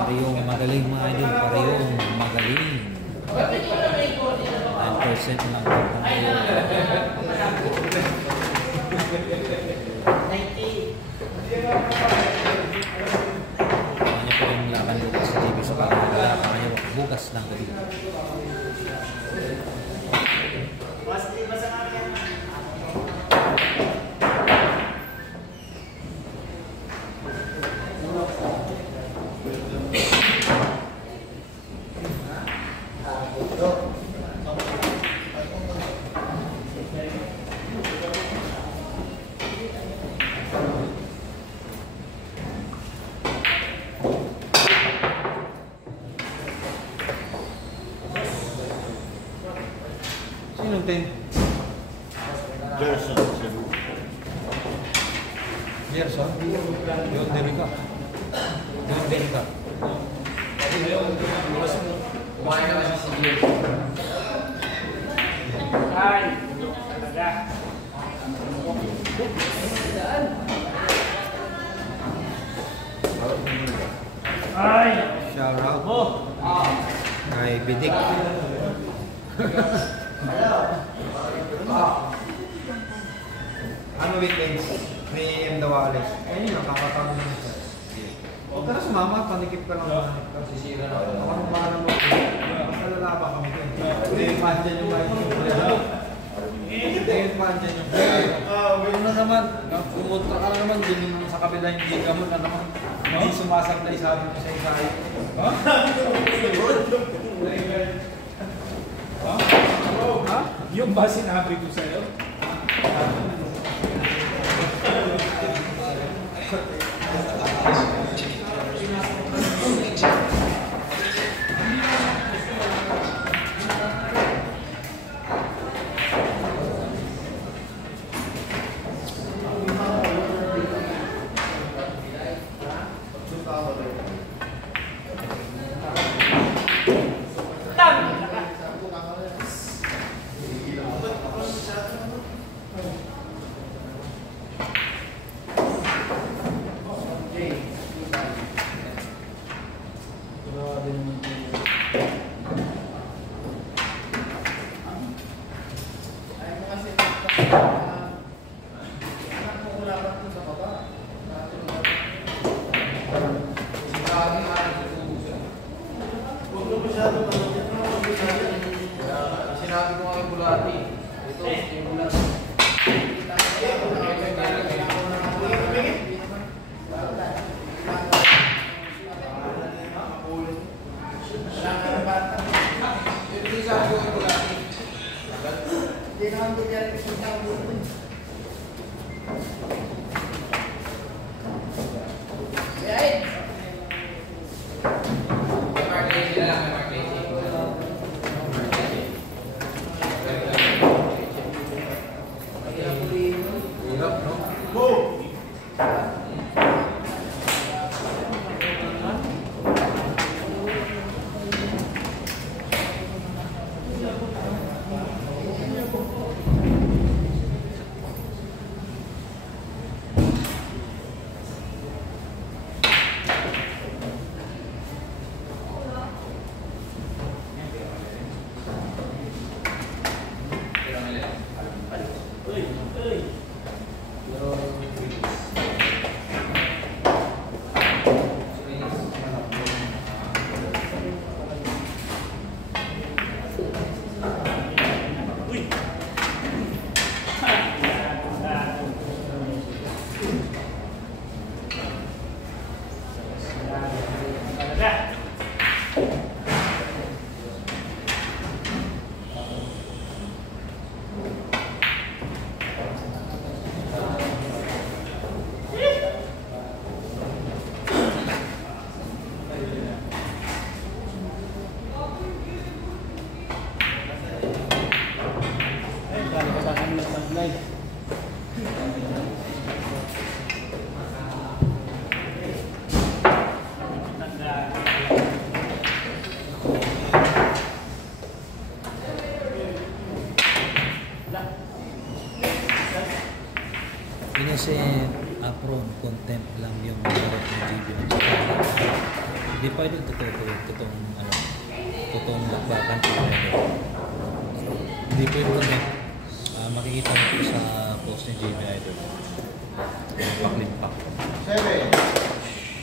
Parehong magaling mga idol, parehong magaling. 9% lang po tayo. Kanya po yung laban dito sa TV sa pagkakala, kanya bukas ng gabi. Sinong 10? Gerson. Gerson? Yung Derica. Yung Derica. Kumain na kasi si Gerson. Ay, talaga. Ay, Shout out. Kay Bidik. Ano weekends? May AM Dawales. Ayun yun, kakataon na siya. Huwag ka na sumama, panikip ka lang. Sisira na. Ako nung parang mo. Basta lalaba kami dun. Hindi yung fan dyan yung mic. Hindi yung fan dyan yung mic. Huwag na naman. Pumunta ka na naman. Dun sa kabila yung gigamot na naman. Hindi sumasablay sa amin sa isahay. Ha? ha? Yung ba sinabi ko sa'yo? Sinabi ko nga yung bulati. Ito, yung bulati. Kasi apron content lang yung laro ng GB. Hindi pa rin totoong bakbakan. Hindi po yung content. Makikita mo po sa post ni GB Idol. Limpak.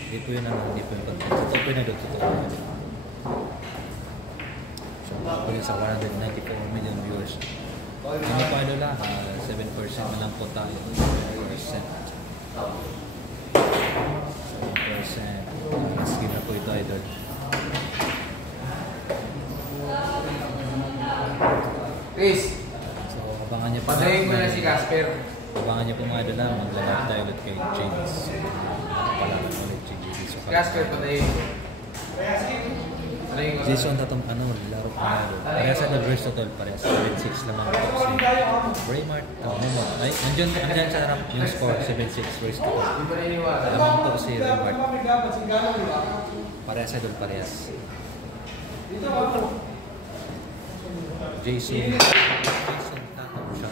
Hindi po yun hindi po yung content. Totoo po yun totoo. So, po yun sa 194 million viewers. Hindi pa idol lang, 7% na lang po tayo. 7%. 7%. Maski na po ito idol. Chris, So, abangan niyo po. patayin mo na si Casper. Abangan niyo po mga idol lang. Maglalap tayo ulit kay James. Palaman ulit si James. Casper, patayin mo. Jason tatong laro ko na. Parehas sa Verse Total, parehas 7-6 lamang po si Braymart. Ay, andyan sa harap yung score 7-6 Verse Total. Lamang po si Braymart. Parehas sa parehas. Jason tatong siya.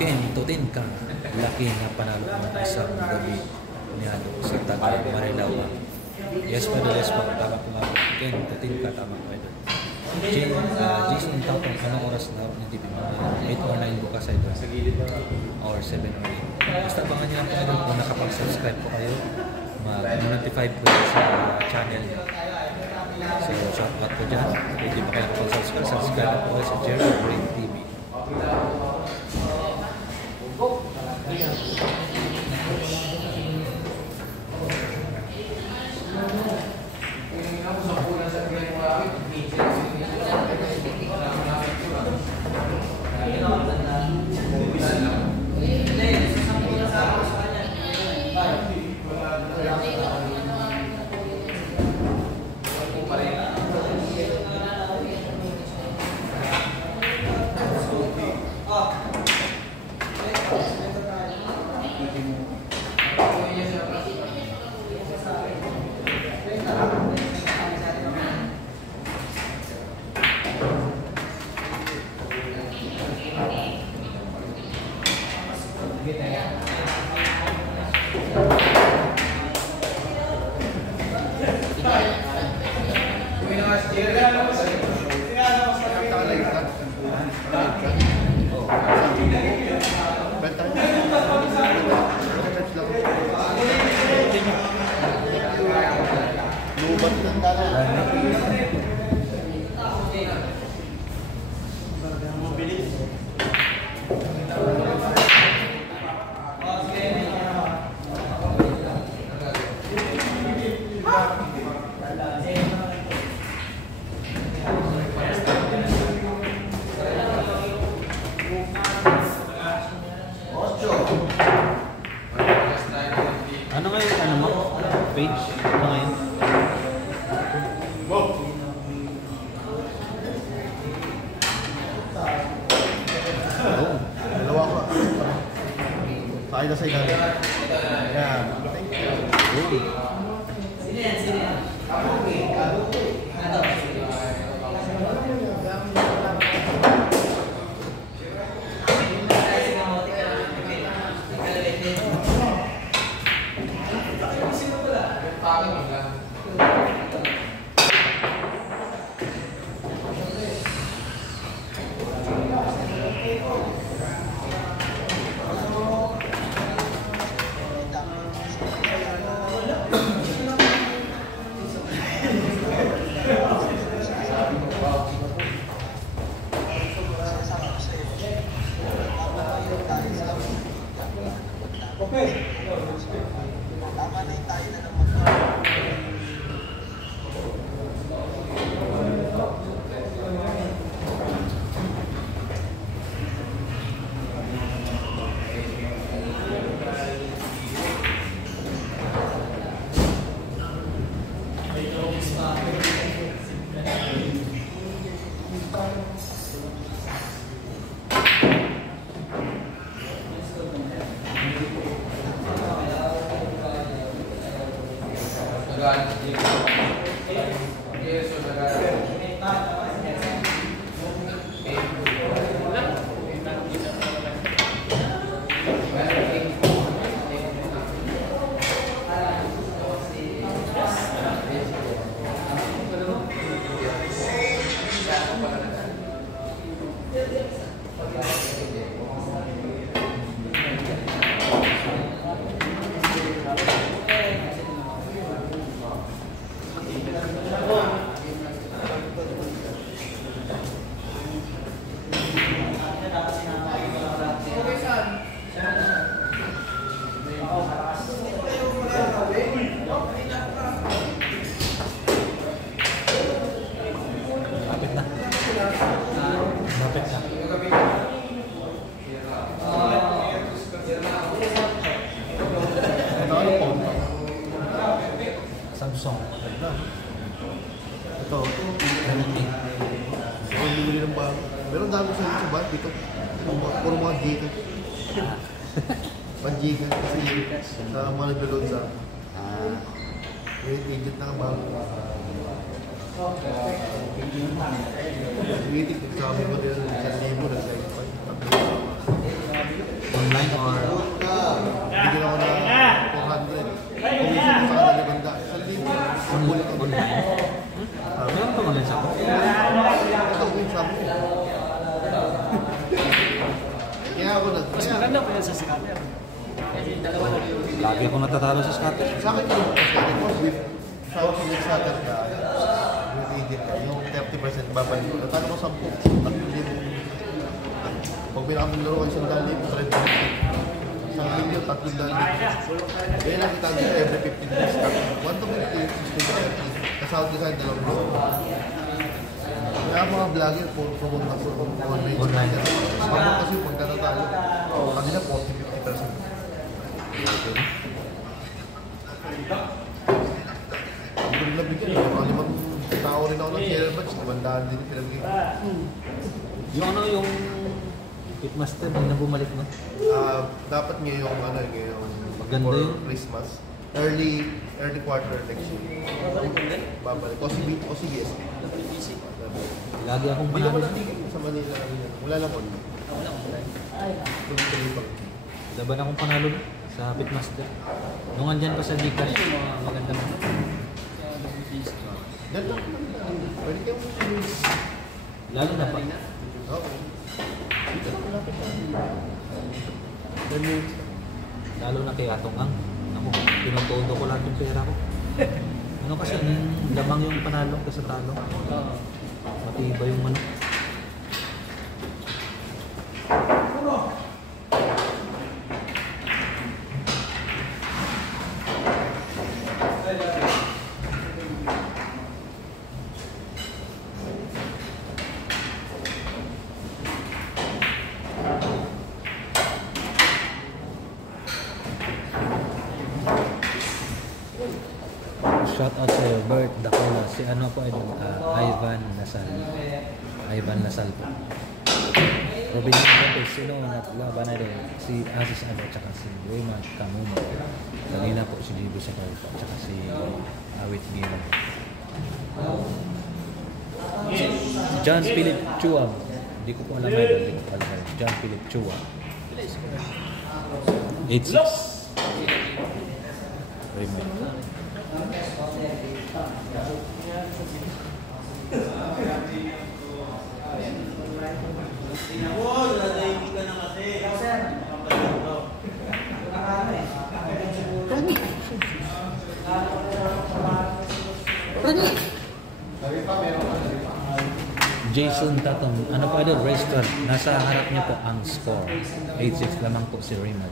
Ken, tutin ka. Laki na panalo ng isang gabi niya sa Tagal, Marilao. Yes pa doon, yes pa. Tama po nga. Ken, tutin ka. Tama po ito. Jason Tapong, anong oras na ng GP? 8 or 9 bukas ito. Or 7 or 8. Basta abangan niyo lang po ito kung nakapag-subscribe po kayo. Mag-notify po sa channel. So, shoutout po dyan. Kung hindi pa kayo nakapag-subscribe, subscribe po kayo sa Jerry Great TV. Ano ngayon, ano mo? Page? Ano ngayon? Oo. Dalawa ko. Tayo na sa ilalim. Yan. Thank you. Samsung. Ito. Ako bibili ng bago. Meron dami sa YouTube ba? Dito. Puro mga Gika. Pag Gika. Kasi sa mga naglo-load sa may agent na bago. Waiting sa amin mo din sa libo na sa Online or bigyan ako na 400. Commission ko sa kanila ganda. Sa libo. Sa bulit ako. online? Meron pa online sa ako. Ito yung sabi ko. Kaya ako Mas maganda pa yan sa scatter. Lagi ako natatalo sa scatter. sa akin yung pagkakas mo with sa akin yung scatter ka with agent ka, yung 30% babalik ko. Natalo ko 10, 3,000. Pag pinakamilaro ko isang dali, 30%. Isang milyon, 3,000. Kaya lang kita dito every 15 days. 1 to 50, 60 to 30. Kasawad ka sa dalawang laro. Kaya mga vlogger, promote na po online. Promote kasi yung pagkatatalo. Kanina 40-50%. Ang nabigyan, mga 5 tao rin ako ng share batch, 900 din pinabigyan. Yung ano yung Pitmaster, hindi na bumalik na. Dapat ngayong Maganda for yun. Christmas, early quarter next year. Babalik. O CBS. Lagi akong Hindi naman panalo. natigil sa Manila. Wala lang on. Tuloy-tuloy pa. Laban akong panalo sa Pitmaster. Nung andyan pa sa Gcash, maganda na. Dito. Pwede kayong Lalo na pa. Oo. Dito lang malapit na. 10 minutes. Lalo na kay Atong Ang. Ako, tinutundo ko lahat yung pera ko. Ano kasi, lamang yung panalo kasi talo. Matibay yung ano. Shout out sa Bert Dacola. Si ano po idol? Ivan Lasal. Ivan Lasal po. Robin Lopez, sino naglaban na rin? Si Aziz Ado, tsaka si Raymond Camuno. Kanina po si Jibo sa Carpa, tsaka si Awit Gino. John Philip Chua. Hindi ko po alam idol, hindi ko po alam. John Philip Chua. 8-6. Raymond. Jason Tatum, ano pa idol? Restaurant. Nasa harap niya po ang score. 8-6 lamang po si Raymond.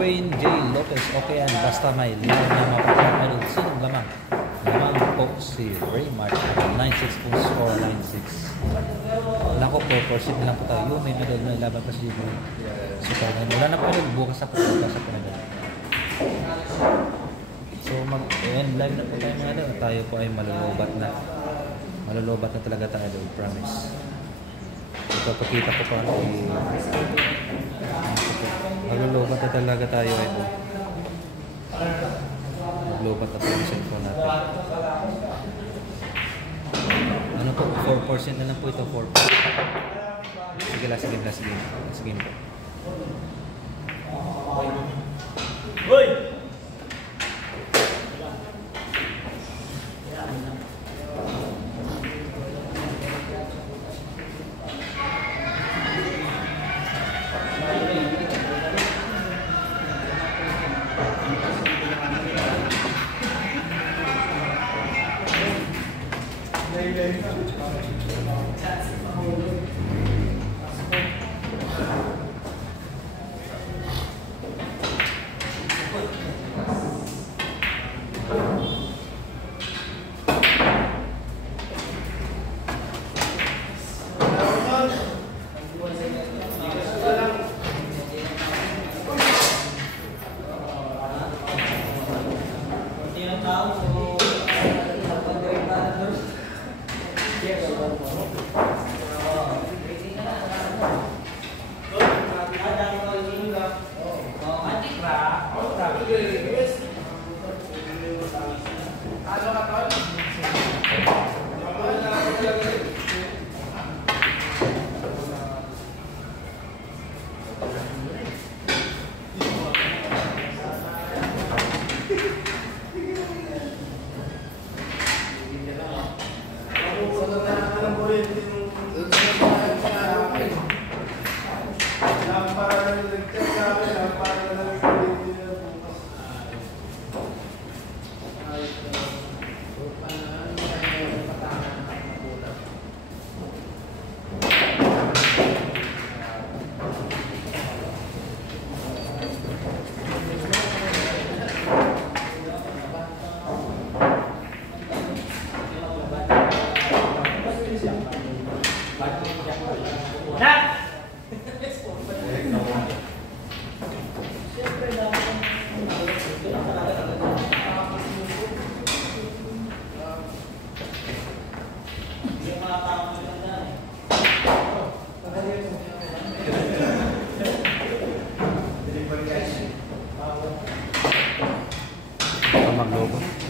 Ruben J. Lopez, okay yan, basta may line na mapapapanood. Sinong lamang? Lamang po si Raymart. 9-6 po score, 9-6. Wala ko po, proceed lang po tayo. Yung may medal na laban pa si Jibo. So, wala na po rin, bukas na po na. So, mag-end live na po tayo mga doon. Tayo po ay malulubat na. Malulubat na talaga tayo doon, promise. Ipapakita ko pa maglulubat na talaga tayo ito. Maglubat na tayo sa info natin. Ano po? 4% na lang po ito. 4%. Sige, last game po. Hoy!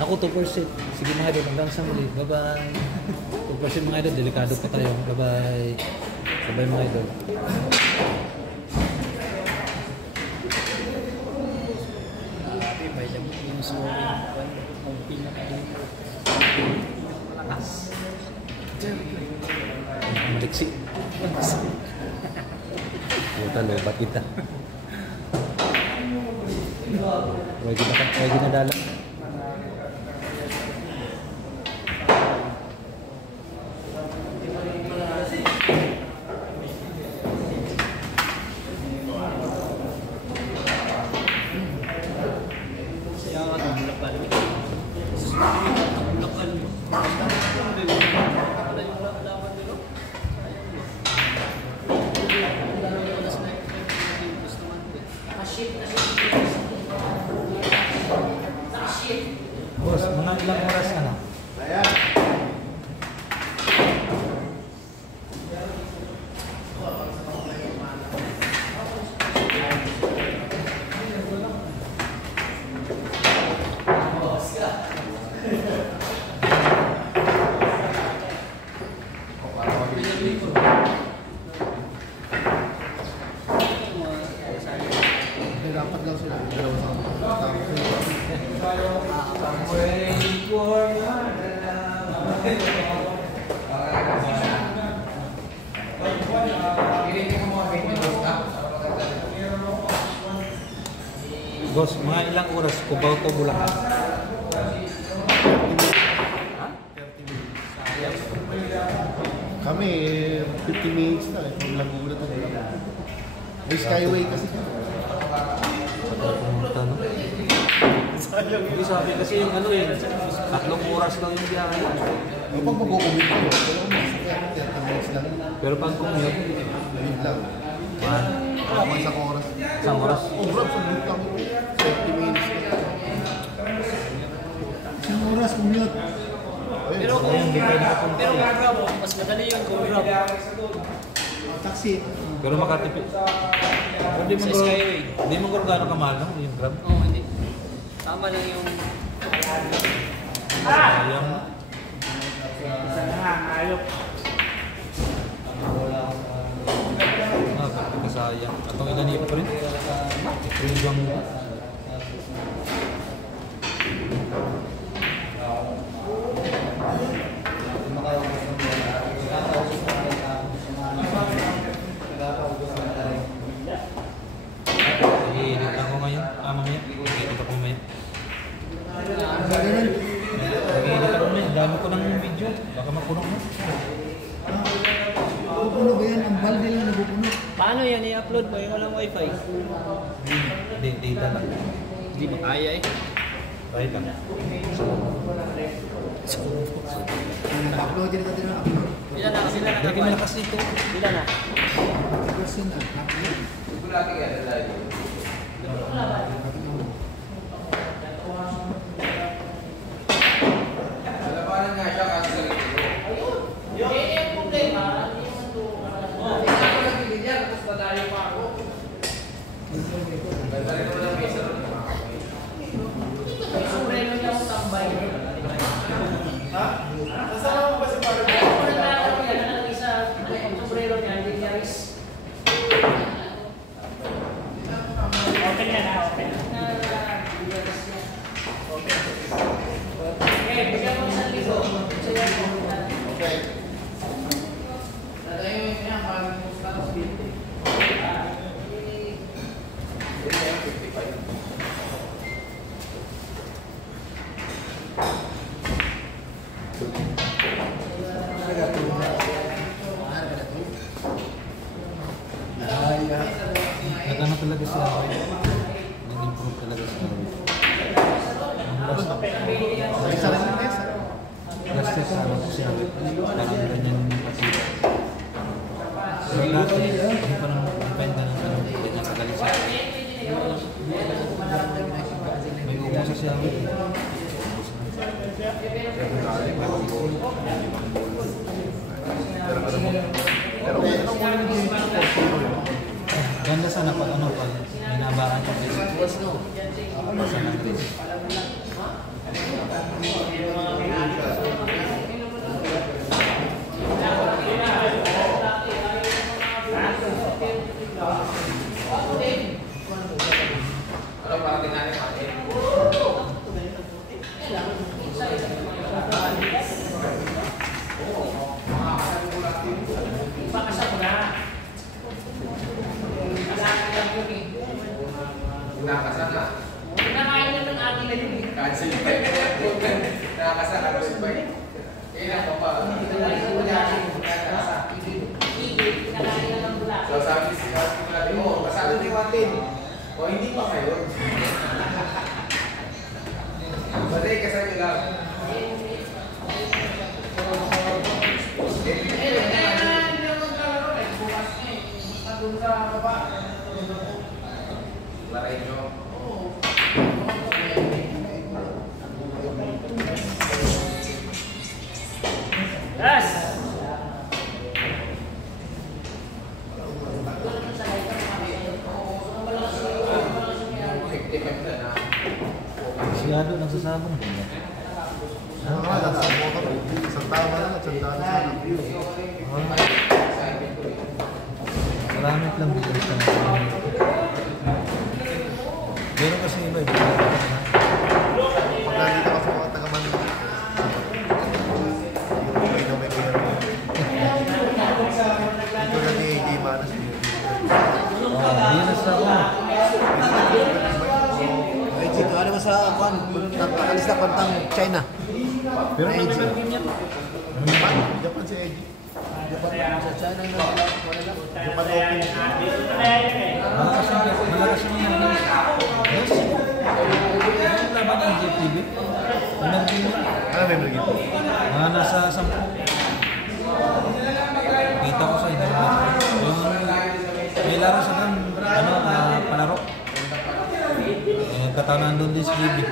Naku, 2%. Sige mga idol, hanggang sa muli. Bye-bye. 2% mga idol, delikado pa tayo. Bye-bye. Bye-bye mga idol. Yung scoring, kung pinaka-malakas. Trixie. Puta, lobat kita. Huwag ginadala. Boss, mga ilang oras ka na? Dapat lang sila. Dalawa sa Boss, mga ilang oras Cubao to Bulacan? kami, 50 minutes na eh. Kung Laguna to. May Skyway kasi. Pumunta, no? Hindi sabi kasi yung ano yun, 3 oras lang yung biyahe. Yung pag mag-commute kayo, pero masakyan, 30 minutes lang. Pero pag commute, Yun lang. Mga isang oras. isang oras. Oras, commute kami. 30 minutes. Isang oras commute. Pero Pero kung grab, mas madali yung kung grab. Taxi. Pero makatipid. Pero di mo Sa gano'n- Skyway. di mo gano'n gaano kamahal, no? Yung Grab. Oo, hindi. Tama lang yung... Sayang. Kasayang. Atong ilan pa rin? Iprinjang mo. Edit ako ngayon. Mamaya. Edit ako mamaya. Ganun. Edit ako mamaya. Dami ko ng video. Baka mapuno mo. Pupuno ba yan? Ang balde lang napupuno. Paano yan i-upload mo yung walang wifi? Data lang. Hindi ba kaya eh? Right lang. Upload din natin ang upload. Ilan na kasi na Hindi kayo malakas dito. Ilan na? Person na. Upload. Nagano talaga siya. Nag-improve talaga siya. Sa isa rin yung mesa. Kasi sa ano ko siya. Parang ganyan kasi. So dati, hindi pa nang depende ng ano. Ganyan kagaling siya. May umusa siya. Ganda sana pag ano pag minabakan ko kasi. Sana rin. Yes! Masyado nagsasabong. Nasa mo kami. Isang tama na, isang tama sana. Maramit lang dito sa pero kasi iba iba. Pagka dito ka sa mga taga-Manila, may na may kaya. Dito na ni AJ Manas. Hindi na sa ako. AJ, ano mo sa kwan? Nakalis na kontang China. Pero AJ. Japan si AJ. Sa China na wala lang. Japan Open. malakas yung yes. Yung laban ng JTV. Ano may mga gito? Nasa 10. Kita ko sa inyo. Yung may laro sa doon, palaro. Katawanan doon din si Libby.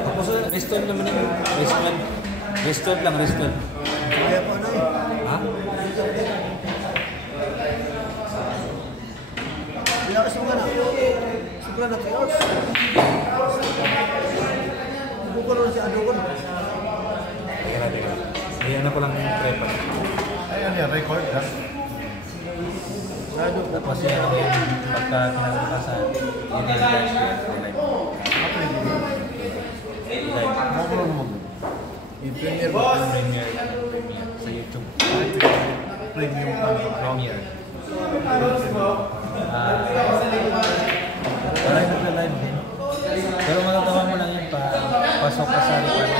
Tapos restore naman yun. Restore lang, restore. Kaya po ano eh. Ha? Bilakas mo ka na. Sobra na 3 hours. Bukol na si Adogon. Ayan na palang yung prepa. Ayan yan, record ha. Tapos yan ang pagka kinalakasan. Yun yung live. Magulo naman. Yung premier mo. Premiere sa YouTube. Premium Premiere. Parang nagla-live din. Pero magagawa mo lang yan pa pasok ka sa YouTube.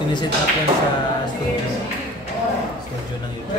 Siniset up yan sa studio ng YouTube.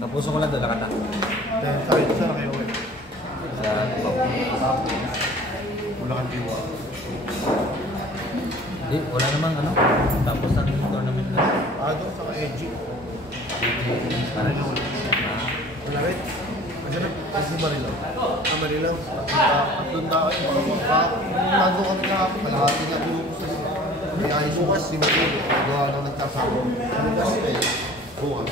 Tapuso ko lang doon, nakata. Saan kayo ulit? Sa Wala kang diwa. Hindi, wala namang ano. Tapos ang tournament na. Doon sa edgy. Parang yun. Wala rin. Kasi kasi Marilaw. Marilaw. Doon na kayo. Nandun kami kahapon. Kalahati na doon sa may ayos bukas si Marilaw. Gawa na nagkasama. Bukas eh. Bukas.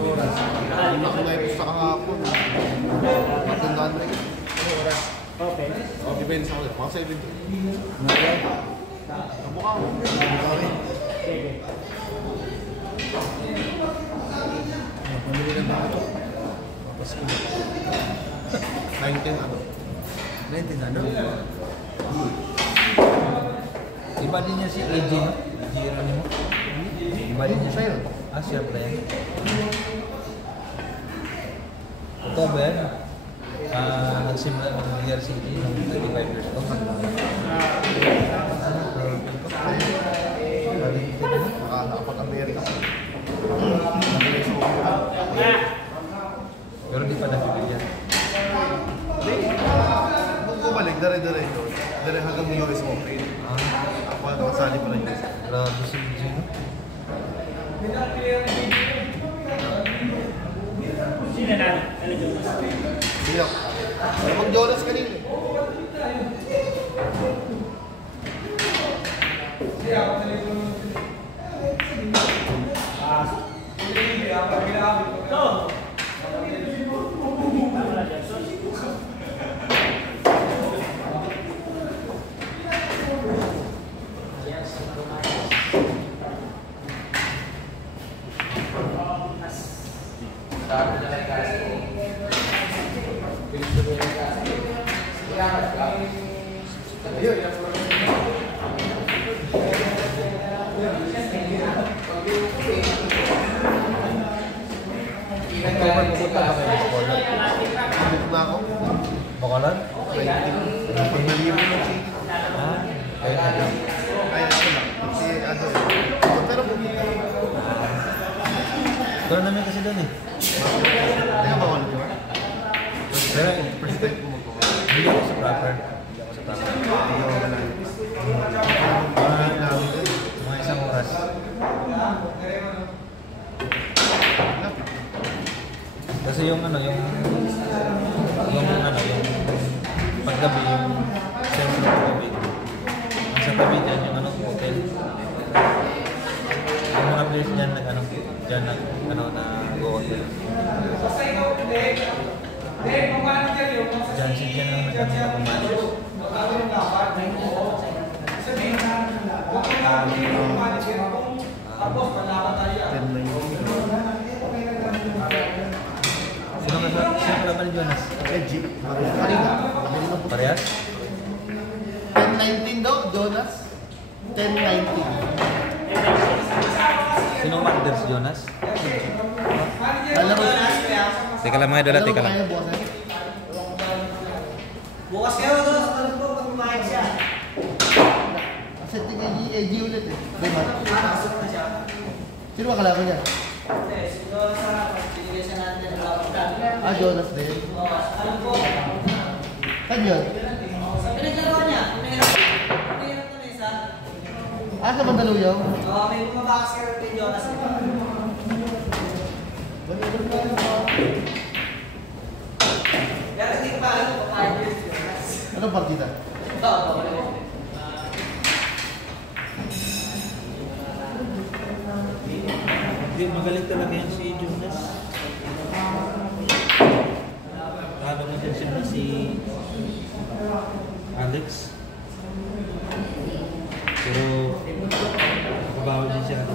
Hindi na kumaipos sa kahapon. Matandaan rin. Okay. Depende sa ulit. Mga 70. Mukha mo. Sige. Pamili na ba ito? Papasko na. 19 ano? 19 ano? Iba din niya si AJ, no? AJ mo. Iba din niya siya yun. Ah, siya pala yan. Totoo ba yan? Nagsimula ng year si AJ nung 35 years old. Nakapag-Amerika. Pero di pa nabibigyan. Kung bumalik, dare-diretso. Dare hanggang US Open. Ako na nakasali pa rin yun. Grabe si AJ, no? Sino na? Ano dyan? Biyak. Mag-Jonas kanina. Dito na ako. Bakalan? Pag nalibo ng chicken. Ah, kaya na. Ay, ako lang. Si ano eh. Pero pumunta. Tournament kasi doon eh. Hindi ka bawal di ba? Pero First time ko mag-bawal. hindi ako sa proper. Hindi ako sa proper. Hindi ako wala. Namin din. Mga isang oras. Kasi yung ano, yung paggabi, yung sentro ng gabi. Ang sa tabi dyan, yung ano, hotel. Yung mga players dyan, dyan go hotel. Dyan ang nagkanila kumalis. Sino ka laban ni Jonas? Edgy. Kanina. Parehas? 10-19 daw, Jonas. 10-19. Sino murder si Jonas? Alam mo, Teka lang mga dala, teka lang. kaya bukas na. Bukas kayo doon sa talong ko pag kumain siya. Kasi tingin ni Edgy ulit eh. Diba? Sino ba kalaban niya? Jonas din. Saan yun? Pinaglaro niya. Pinahirap na isa. Sa Mandaluyong? Oo, may bumabakas kayo kay Jonas. Pero hindi pa alam kung kaya yun si Jonas. Anong partida? Hindi, magaling talaga yan si Jonas. Ano mo din siya si Alex. Pero nakabawi din si Alex.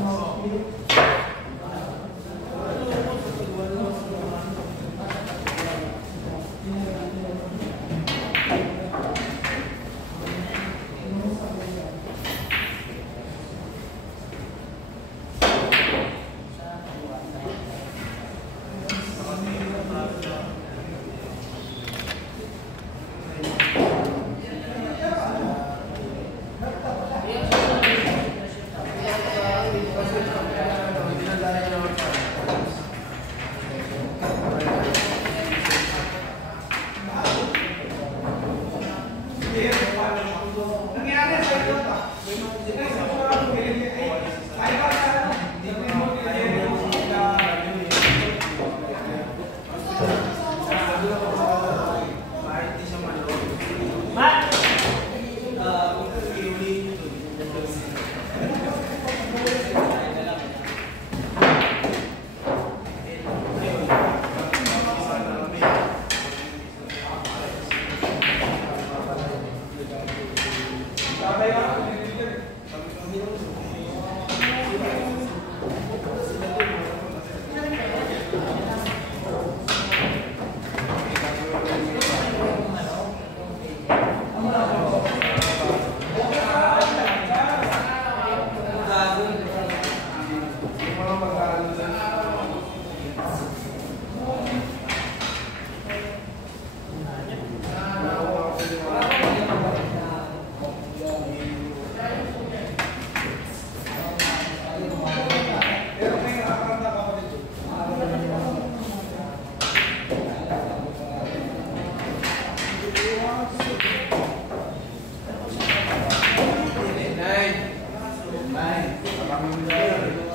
Nine.